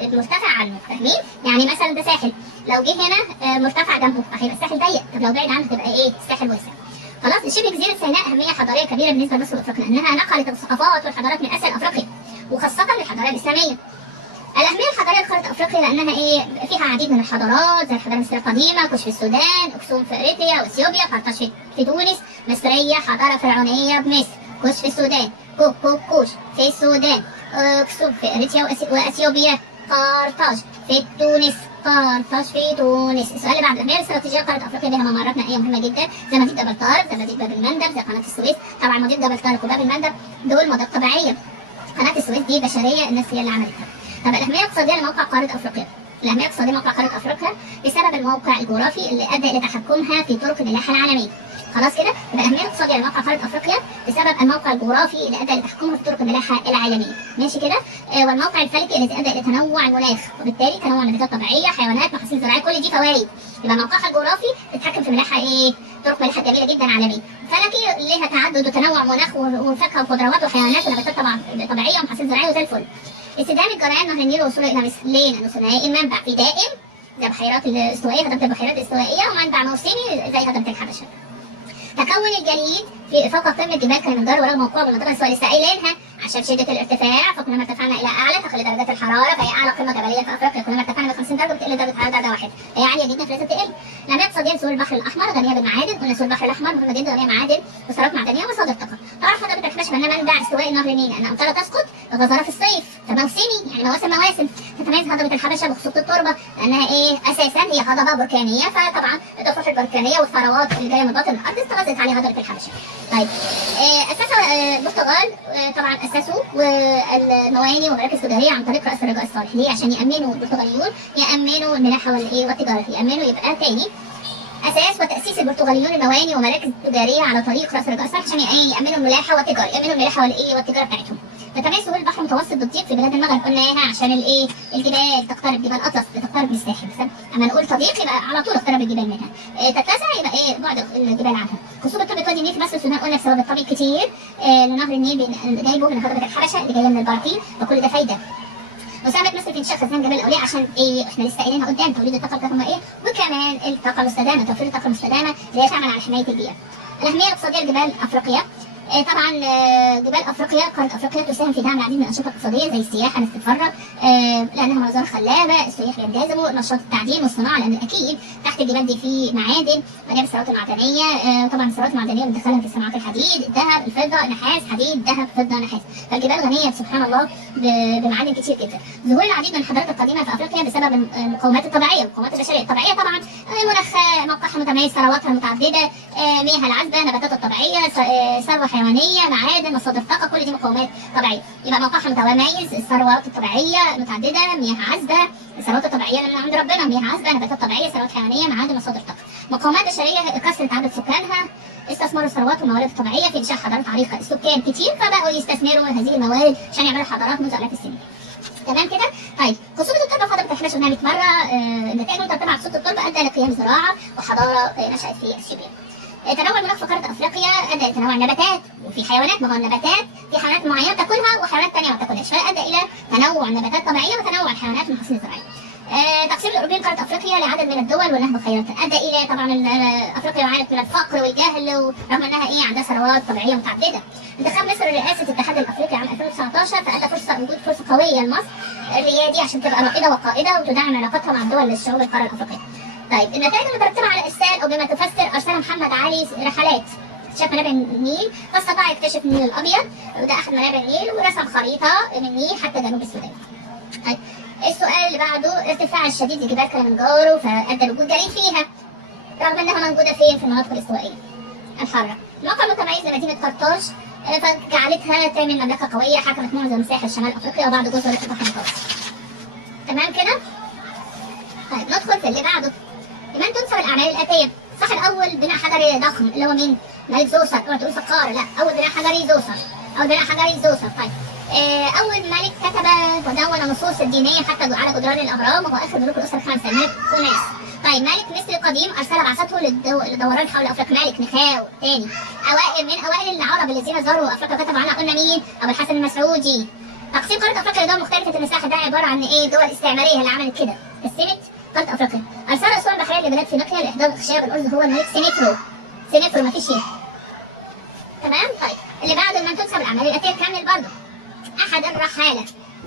المرتفع عنه، فاهمين؟ يعني مثلا ده ساحل، لو جه هنا مرتفع جنبه هيبقى الساحل ضيق، طب لو بعيد عنه تبقى الساحل واسع. خلاص. شبه جزيرة سيناء أهمية حضارية كبيرة بالنسبة لمصر وأفريقيا لأنها نقلت الثقافات والحضارات من آسيا لأفريقيا وخاصة للحضارة الإسلامية. الأهمية الحضارية لقارة أفريقيا لأنها فيها العديد من الحضارات زي الحضارة المصرية القديمة، كوش في السودان، أكسوم في إريتريا وإثيوبيا، قرطاج في تونس، مصرية حضارة فرعونية بمصر، كوش في السودان، كوش في السودان، أكسوم في إريتريا وإثيوبيا، قرطاج في تونس، السؤال اللي بعد الأهمية الاستراتيجية لقارة أفريقيا بها ممرات مائية مهمة جدا زي مضيق جبل طارق، زي مضيق باب المندب، زي قناة السويس. طبعا مضيق جبل طارق وباب المندب دول مضيق طبيعية، قناة السويس دي بشرية الناس هي اللي عملتها. طب الأهمية الاقتصادية لموقع قارة أفريقيا. الأهمية الاقتصادية لموقع قارة أفريقيا بسبب الموقع الجغرافي اللي أدى إلى تحكمها في طرق الملاحة العالمية. خلاص كده؟ يبقى الأهمية الاقتصادية لموقع قارة أفريقيا بسبب الموقع الجغرافي اللي أدى لتحكمها في طرق الملاحة العالمية. ماشي كده؟ والموقع الفلكي الذي أدى إلى تنوع المناخ، وبالتالي تنوع نباتات طبيعية، حيوانات، محاصيل زراعية، كل دي فوائد. يبقى موقعها الجغرافي بتتحكم في ملاحة طرق ملاحة جميلة جدا عالمية. فلكي ليها تعدد وتنوع مناخ وفاكهة وخضروات وحيوانات ونباتات طبعا طبيعية ومحاصيل زراعية وزي الفل. استدامة جريان نهر النيل ووصوله إلى مصر. ليه؟ لأنه ثنائي المنبع في دائم زي بحيرات الاستوائية، هضبة البحيرات الاستوائية، ومنبع موسمي زي هضبة الحبشة. تكون الجليد في فوق قمة جبال كليمنجارو ورغم وقوعه بالمنطقة الاستوائية لسه قايلينها عشان شدة الارتفاع، فكلما ارتفعنا إلى أعلى تقل درجات الحرارة، فهي أعلى قمة جبلية في أفريقيا. كلما ارتفعنا ب 50 درجة بتقل درجة الحرارة درجة واحدة، هي عالية جدا فلازم تقل. الأهمية الاقتصادية لسور البحر الأحمر غنية بالمعادن، قلنا سور البحر الأحمر مهمة جدا غنية معادن وثروات معدنية ومصادر طاقة. تعرف هضبة الحبشة بأنها منبع استوائي نهر النيل لأن أمطارها تسقط غزارة في الصيف، فموسمي يعني مواسم. تتميز هضبة الحبشة بخصوبة التربة لأنها أساسا هي هضبة بركانية، فطبعا الضفاف البركانية والثروات اللي جاية من باطن الأرض استغاثت عليها هضبة الحبشة. طيب أسسوا البرتغال، طبعا أسسوا المواني ومراكز تجارية عن طريق رأس الرجاء الصالح. ليه؟ عشان يأمنوا البرتغاليون يأمنوا الملاحة والتجارة، يأمنوا يبقى تاني أساس وتأسيس البرتغاليون المواني ومراكز تجارية على طريق رأس الرجاء الصالح عشان يأمنوا الملاحة والتجارة، يأمنوا الملاحة والتجارة بتاعتهم. تتميز سهول البحر المتوسط بالضيق في بلاد المغرب، قلناها عشان الايه؟ الجبال تقترب، جبال اطلس بتقترب من الساحل، اما نقول تضيق يبقى على طول اقترب الجبال منها. تتسع يبقى ايه؟ بعد الجبال عنها. خصوبة تربة وادي النيل في مصر السودان قلنا بسبب الطريق كتير لنهر النيل جايبه من هضبة الحبشه اللي جايه من البراكين، وكل ده فايده. مساهمة مصر في انشاء خزان جبل الاولياء عشان ايه؟ احنا لسه قايلينها قدام، توليد الطاقه الكهربائيه، وكمان الطاقه المستدامه، توفير الطاقه المستدامه اللي هي تعمل على حمايه البيئه. الاهميه الاقتصاديه لجبال افريقيا، طبعا جبال افريقيا، قاره افريقيا تساهم في دعم العديد من الانشطه الاقتصاديه زي السياحه، الناس تتفرج لانها مناظر خلابه، السياح ينجذبوا، نشاط التعدين والصناعه، لان اكيد تحت الجبال دي في معادن، غير الثروات المعدنيه. طبعا الثروات المعدنيه بندخلها في صناعات الحديد، الذهب، الفضه، النحاس، حديد، ذهب، فضه، نحاس. فالجبال غنيه سبحان الله بمعادن كتير جدا. ظهور العديد من الحضارات القديمه في افريقيا بسبب المقومات الطبيعيه، المقومات البشريه الطبيعيه طبعا، مناخ موقعها متميز، ثرواتها المتعدده، مياه العذبه، نباتات الطبيعيه، ثروه حيوانيه، معادن، مصادر طاقه، كل دي مقومات طبيعيه. يبقى موقعها متميز، الثروات الطبيعيه متعدده، مياه عذبه، الثروات الطبيعيه من عند ربنا، مياه عذبه، نباتات طبيعيه، ثروات حيوانيه، معادن، مصادر طاقه. مقومات بشريه، كثره عدد سكانها، استثمار الثروات والموارد الطبيعيه في انشاء حضارات عريقه، السكان كتير فبقوا يستثمروا هذه الموارد عشان يعملوا حضارات منذ الاف السنين. تمام كده؟ طيب خصوبة التربة في هضبة الحبشه قلنا 100 مرة، النتائج المترتبة على خصوبة التربة أدى لقيام زراعة وحضارة نشأت في أثيوبيا. تنوع المناخ في قارة أفريقيا أدى إلى تنوع النباتات، وفي حيوانات، ما هو النباتات في حيوانات معينة تاكلها وحيوانات ثانية ما تاكلهاش، فأدى إلى تنوع النباتات الطبيعية وتنوع الحيوانات في المحاصيل الزراعية. تقسيم الأوروبيين قارة أفريقيا لعدد من الدول والنهب خيراتها أدى إلى طبعا أفريقيا عانت من الفقر والجهل، رغم أنها عندها ثروات طبيعية متعددة. انتخاب مصر لرئاسة الاتحاد الأفريقي عام 2019 فأدى وجود فرصة قوية لمصر الريادي عشان تبقى رائدة وقائدة وتدعم علاقتها مع الدول الشعوب القارة الأفريقية. طيب النتائج المترتبة على الإرسال أو بما تفسر، أرسل محمد علي رحلات شاف منابع النيل فاستطاع يكتشف النيل الأبيض، وده أحد منابع النيل، ورسم خريطة من النيل حتى جنوب السودان. طيب السؤال اللي بعده، ارتفاع الشديد لجبال كليمنجارو فأدى لوجود جليد فيها رغم أنها موجودة فين؟ في المناطق الاستوائية الحارة. الموقع المتميز لمدينة قرطاج فجعلتها تعمل مملكة قوية حكمت معظم ساحل شمال أفريقيا وبعض جزر البحر المتوسط. تمام كده؟ طيب ندخل في اللي بعده. لمن تنسب الأعمال الآتية؟ صح الأول بناء حجري ضخم اللي هو مين؟ ملك زوسر، اوعى تقول سقارة، لا، أول بناء حجري زوسر، أول بناء حجري زوسر. طيب أول ملك كتب ودون النصوص الدينية حتى على جدران الأهرام، وهو آخر ملوك الأسرة الخمسة، الملك كوناس. طيب ملك مصر القديم أرسل بعثته للدوران حول أفريقيا، ملك نخاو تاني. من أوائل العرب الذين زاروا أفريقيا كتب عنها قلنا مين؟ أبو الحسن المسعودي. تقسيم قارة أفريقيا لدول مختلفة المساحة ده عبارة عن دول استعمارية اللي عملت كده، قسمت قارة أفريقيا. أرسل أسوار بحرية لبلاد فينيقيا لإحضار الأخشاب الأرز هو الملك سينفرو مفيش شيء. تمام؟ طيب اللي بعده من تنسب الأعمال الآتية كامل برضه. أحد الرحالة،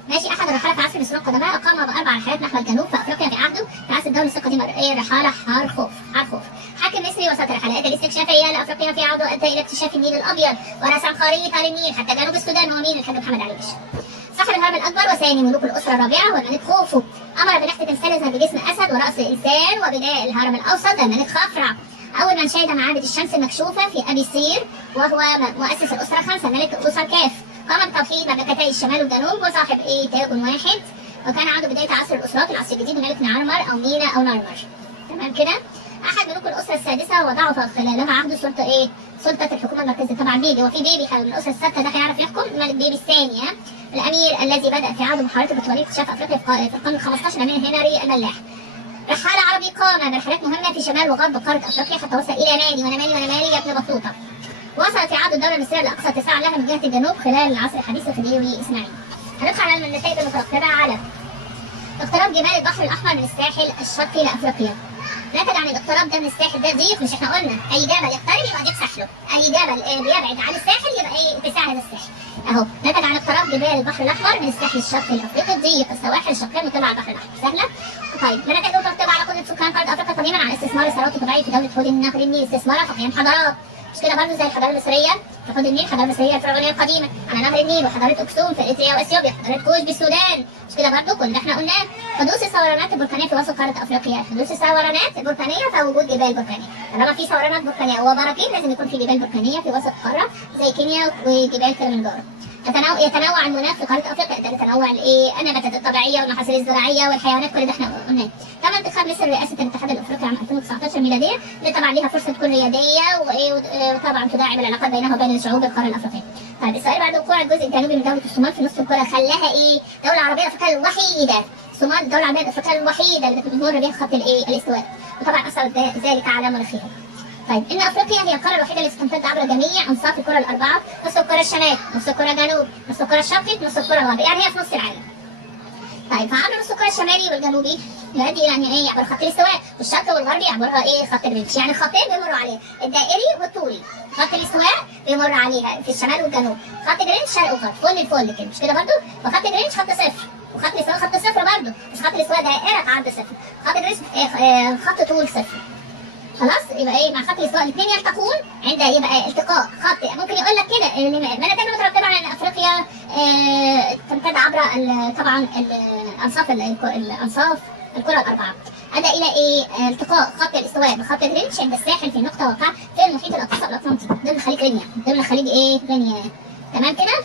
ماشي، أحد الرحالة في عصر مصر القدماء أقام بأربع رحلات نحو الجنوب في أفريقيا في عهده في عصر الدولة القديمة الرحالة حارخوف. حاكم مصري وسط الرحلات الاستكشافية لأفريقيا في عهده أدى إلى اكتشاف النيل الأبيض ورسم خريطة للنيل حتى جنوب السودان. هو مين؟ الحاج محمد علي باشا. صاحب الهرم الأكبر وثاني ملوك الأسرة الرابعة والملك خوفو. أمر بنحت تمثال يظهر بجسم أسد ورأس إنسان وبناء الهرم الأوسط الملك خفرع. أول من شهد معابد الشمس المكشوفة في أبي سير وهو مؤسس الأسرة الخمسة الملك بوصركاف. قام بتوحيد مملكتي الشمال والجنوب وصاحب تاج واحد، وكان عنده بداية عصر الأسرات، العصر الجديد، الملك نعرمر أو مينا أو نرمر. تمام كده؟ أحد ملوك الأسرة السادسة وضعف خلالها عهد سلطة الحكومة المركزية. طبعا بيبي، وفي بيبي من الأسرة السادسة ده هيعرف يحكم، الملك بيبي الثاني، الأمير الذي بدأ في عهده محاولة البطولية اكتشاف أفريقيا في القرن ال15، الأمير هنري الملاح. رحالة عربي قام برحلات مهمة في شمال وغرب قارة أفريقيا حتى وصل إلى مالي، وأنا مالي يا ابن بطوطة. وصلت في عهد الدولة المصرية لأقصى اتساع لها من جهة الجنوب خلال العصر الحديث الخديوي إسماعيل. هندخل على النتائج المترتبة على اقتراب جبال البحر الأحمر من الساحل الشرقي لأفريقيا. نتج عن الاقتراب ده من الساحل ده ضيق، مش احنا قلنا أي جبل يقترب يبقى ضيق ساحله، أي جبل بيبعد عن الساحل يبقى اتساع هذا الساحل. أهو نتج عن اقتراب جبال البحر الأحمر من الساحل الشرقي لأفريقيا ضيق السواحل الشرقية المطلة على البحر الأحمر. سهلة؟ طيب النتائج المترتبة على قدرة سكان قارة أفريقيا قديما على استثمار الثروات الطبيعية في دولة حوض نهر النيل، استثمارها في قيام حضارات. مش كده برضه زي الحضاره المصريه في حوض النيل، الحضاره المصريه الفرعونيه القديمه على نهر النيل، وحضاره اكسوم في اريتريا واثيوبيا، حضاره كوش بالسودان. مش كده برضه كل ده احنا قلناه. حدوث الثورانات البركانيه في وسط قاره افريقيا، حدوث الثورانات البركانيه فوجود جبال بركانيه. طالما في ثورانات بركانيه وبراكين لازم يكون في جبال بركانيه في وسط قاره زي كينيا وجبال كليمنجارو. يتنوع المناخ في قاره افريقيا، ده تنوع النباتات الطبيعيه والمحاصيل الزراعيه والحيوانات، كل ده احنا قلناه. تم انتخاب مصر رئاسه الاتحاد الافريقي عام 2019 ميلاديه، اللي طبعا ليها فرصه تكون رياديه وطبعا تداعم العلاقات بينها وبين شعوب القاره الافريقيه. طيب السؤال بعد وقوع الجزء الجنوبي من دولة الصومال في نصف الكرة خلاها ايه؟ دولة عربية افريقية الوحيدة. الصومال الدولة العربية الافريقية الوحيدة اللي بتمر بها خط الايه؟ الاستواء. وطبعا اثر ذلك على مناخها. طيب ان افريقيا هي القاره الوحيده اللي تمتد عبر جميع انصاف الكره الاربعه، نص الكره الشمال، نص الكره الجنوب، نص الكره الشرقي، نص الكره الغربي، يعني هي في نص العالم. طيب فعبر نص الكره الشمالي والجنوبي يؤدي الى ان ايه؟ يعبر خط الاستواء، والشرقي والغربي يعبرها ايه؟ خط الرينج، يعني خطين بيمروا عليه، الدائري والطولي. خط الاستواء بيمر عليها في الشمال والجنوب، خط الرينج شرق وغرب، فل الفل كده، مش كده برضه؟ وخط الرينج خط صفر، وخط الاستواء خط صفر برضه، بس خط الاستواء دائره عرض صفر، خط الرينج خط طول صفر. خلاص يبقى ايه؟ مع خط الاستواء الاثنين يلتقون عند يبقى التقاء خط، ممكن يقول لك كده مناطق مترتبه على ان افريقيا تمتد عبر طبعا الانصاف الكره الاربعه. ادى الى ايه؟ التقاء خط الاستواء بخط الرينج عند الساحل في نقطه واقعه في المحيط الاطلنطي ضمن خليج غينيا، ضمن خليج ايه؟ غينيا. تمام كده؟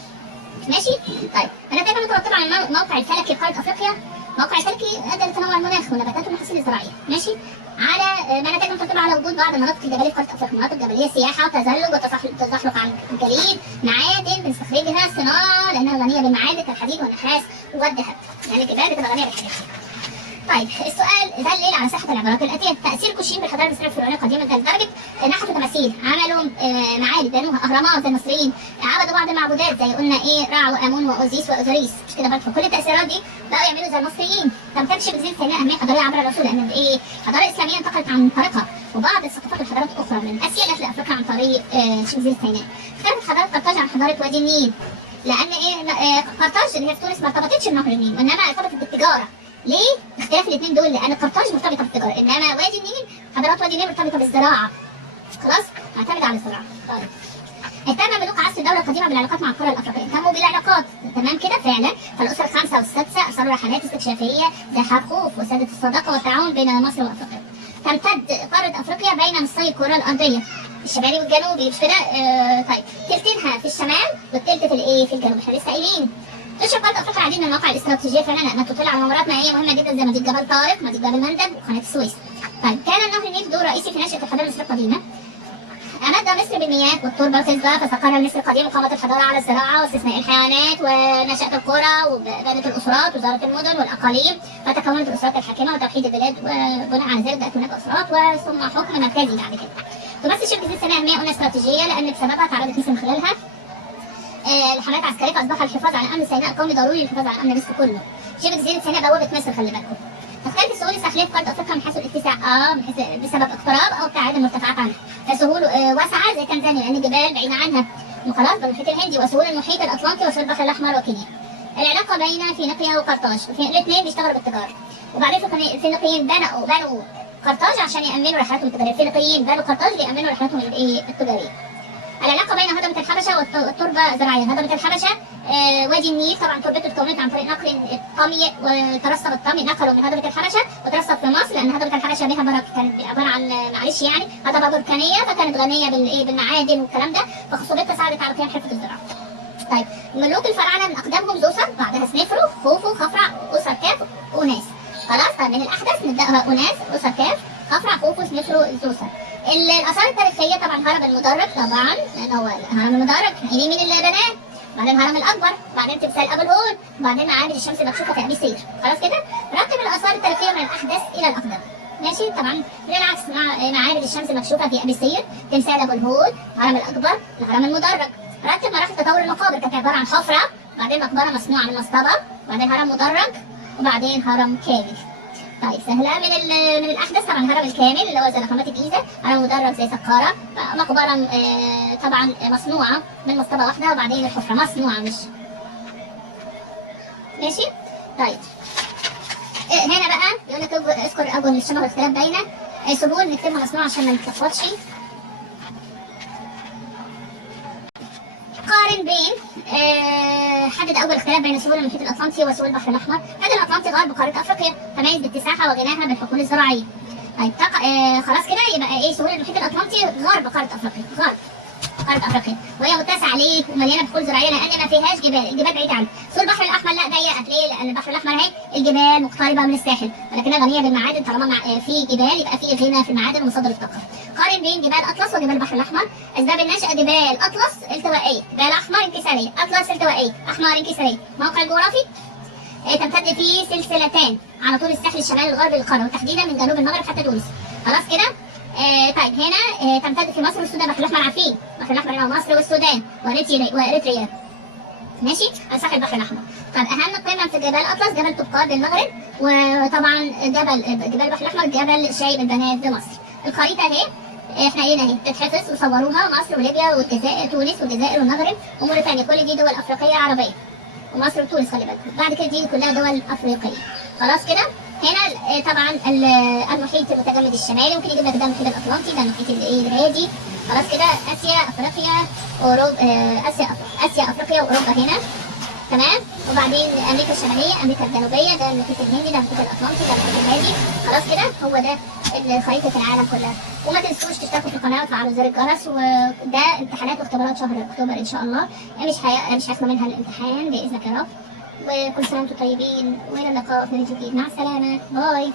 ماشي؟ طيب مناطق مترتبه على الموقع الفلكي لقاره افريقيا. موقع الفلكي ادى لتنوع المناخ والنباتات والمحاصيل الزراعيه، ماشي؟ على مناطق مترتبه على وجود بعض المناطق الجبليه في قاره افريقيا، مناطق جبليه سياحه وتزلج وتزحلق عن الجليد، معادن بنستخرجها صناعه لانها غنيه بالمعادن كالحديد والنحاس والذهب، يعني الجبال بتبقى غنيه بالحاجات دي. طيب السؤال دلل على صحه العبارات الاتيه. تاثير الكوشين بالحضاره المصريه الفرعونيه القديمه لدرجه نحتوا تماثيل، عملوا معابد، بنوها اهرامات زي المصريين، عبدوا بعض المعبودات زي قلنا ايه؟ رع وامون واوزيس واوزوريس، مش كده برضه؟ فكل التاثيرات دي بقوا يعملوا زي المصريين. تمتد شبه جزيره سيناء اهميه حضاريه عبر العصور، لان ايه؟ الحضاره الاسلاميه انتقلت عن طريقها، وبعض الثقافات والحضارات الاخرى من اسيا جت لافريقيا عن طريق شبه جزيره سيناء. اختلفت حضاره قرطاج عن حضاره وادي النيل، لان ايه؟ قرطاج اللي هي في تونس ما ارتبطتش بنهر النيل، وانما ارتبطت بالتجاره. ليه؟ اختلاف الاثنين دول لان قرطاج مرتبطه بالتجاره، انما وادي النيل حضارات وادي النيل مرتبطه بالزراعه. خلاص؟ معتمده على الزراعه. طيب. اهتم ملوك عصر الدوله القديمه بالعلاقات مع القاره الافريقيه، اهتموا بالعلاقات، تمام كده فعلا. فالاسره الخامسه والسادسه ارسلوا رحلات استكشافيه ذات خوف وسادت الصداقه والتعاون بين مصر وافريقيا. تمتد قاره افريقيا بين نصي الكره الارضيه، الشمالي والجنوبي، مش كده؟ طيب تلتينها في الشمال والتلت في الايه؟ في الجنوب، احنا لسه قايلين. تشرف قاره افريقيا العديد من المواقع الاستراتيجيه فعلا لانها تطل على ممرات مائيه مهمه جدا زي مضيق جبل طارق، مضيق جبل مندب، وقناه السويس. طيب كان نهر النيل دور رئيسي في نشاه الحضاره المصريه القديمه. امد مصر بالمياه والتربه والخصبه، فاستقر مصر القديم وقامت الحضاره على الزراعه واستثناء الحيوانات، ونشات القرى وبنت الاسرات وزارت المدن والاقاليم، فتكونت الاسرات الحاكمه وتوحيد البلاد، وبناء على ذلك بقت هناك اسرات وثم حكم مركزي بعد كده. تمثل شبه جزيره سيناء اهميه استراتيجيه لان بسببها تعرضت مصر من خلالها الحملات العسكريه، فاصبح الحفاظ على امن سيناء قومي ضروري للحفاظ على امن مصر كله. شبه جزيره سيناء بوابه مصر، خلي بالكم. تختلف السهول الساحليه في قاره افريقيا من حيث الاتساع بسبب اقتراب او ابتعاد المرتفعات عنها، فسهول واسعه زي تنزانيا لان الجبال بعيده عنها، وخلاص بالمحيط الهندي، وسهول المحيط الاطلنطي وسهول البحر الاحمر وكينيا. العلاقه بين فينيقيا وقرطاج، الاثنين بيشتغلوا بالتجاره، وبعدين الفينيقيين بنوا قرطاج عشان يامنوا رحلاتهم التجاريه، الفلبينيين بنوا قرطاج ليامنوا رحلاتهم التجاريه. العلاقه بين هضبه الحبشه والتربه زراعيه. هضبه الحبشه وادي النيل طبعا تربته اتكونت عن طريق نقل الطمي، وترسب الطمي، نقلوا من هضبه الحبشه وترسب في مصر، لان هضبه الحبشه بها بركه، كانت عباره عن معلش يعني هضبه بركانيه، فكانت غنيه بالمعادن والكلام ده، فخصوبتها ساعدت على قيام حرفه الزراعه. طيب ملوك الفراعنه من اقدمهم زوسر، بعدها سنفرو، خوفو، خفرع، اسر كاف، اوناس. خلاص. طيب من الاحدث نبداها اوناس، اسر كاف، خفرع، خوفو، سنفرو، زوسر. الاثار التاريخيه طبعا هرم المدرج، طبعا لان هو هرم المدرج مين اللي بناه، بعدين الهرم الاكبر، بعدين تمثال ابو الهول، بعدين معابد الشمس المكشوفه في ابي سير. خلاص كده. رتب الاثار التاريخيه من الاحدث الى الاقدم، ماشي. طبعا بالعكس معابد الشمس المكشوفه في ابي سير، تمثال ابو الهول، الهرم الاكبر، الهرم المدرج. رتب مراحل تطور المقابر، كانت عباره عن حفره، بعدين مقبره مصنوعه من مصطبه، بعدين هرم مدرج، وبعدين هرم كامل. طيب سهله. من الاحدث طبعا الهرم الكامل اللي هو زي اهرامات الجيزه، هرم مدرج زي سقاره، مقبره طبعا مصنوعه من مصطبه واحده، وبعدين الحفره مصنوعه مش ماشي. طيب هنا بقى يقول لك اذكر اوجه الشبه والاختلاف بين سهول، نكتبها مصنوعه عشان ما نتلخبطش. قارن بين حدد اول اختلاف بين سهول المحيط الاطلنطي وسهول البحر الاحمر. هذا الاطلنطي غرب قاره افريقيا، تميز باتساعها وغناها بالحقول الزراعيه. طيب خلاص كده يبقى ايه؟ سهول المحيط الاطلنطي غرب قاره افريقيا، غرب. قاره افريقيا، وهي متسعه ليه ومليانه بحور زراعيه لان ما فيهاش جبال، الجبال بعيده عنها. سور البحر الاحمر لا ضيقه، ليه؟ لان البحر الاحمر اهي الجبال مقتربه من الساحل، ولكنها غنيه بالمعادن، طالما في جبال يبقى في غنى في المعادن ومصادر الطاقه. قارن بين جبال اطلس وجبال البحر الاحمر. اسباب النشأة: جبال اطلس التوائيه، جبال احمر انكساريه، اطلس التوائيه، احمر انكساريه. موقع الجغرافي: تمتد فيه سلسلتان على طول الساحل الشمالي الغربي للقاره، وتحديدا من جنوب المغرب حتى تونس. خلاص كده. طيب هنا تمتد في مصر والسودان. البحر الاحمر عارفين، البحر الاحمر هنا مصر والسودان واريتريا. ماشي، على ساحل البحر الاحمر. طب اهم قمم في جبال اطلس جبل طبقات بالمغرب، وطبعا جبال البحر الاحمر جبل شايب البنات بمصر. الخريطه اهي احنا قايلين اهي بتتحفظ وصوروها، مصر وليبيا والجزائر، تونس والجزائر والمغرب وموريتانيا، كل دي دول افريقيه عربيه، ومصر وتونس خلي بالكم. بعد كده دي كلها دول افريقيه. خلاص كده. هنا طبعا المحيط المتجمد الشمالي، ممكن يجيب لك ده المحيط الاطلنطي، ده المحيط الهادي. خلاص كده. اسيا افريقيا اوروبا، اسيا افريقيا واوروبا هنا. تمام. وبعدين امريكا الشماليه، امريكا الجنوبيه، ده المحيط الهندي، ده المحيط الاطلنطي، ده المحيط الهادي. خلاص كده، هو ده خريطه العالم كلها. وما تنسوش تشتركوا في القناه وتفعلوا زر الجرس. وده امتحانات واختبارات شهر اكتوبر ان شاء الله، مش هيخلو منها الامتحان باذنك يا رب. وكل سنه وانتم طيبين، والى اللقاء في فيديو جديد. مع السلامه، باي.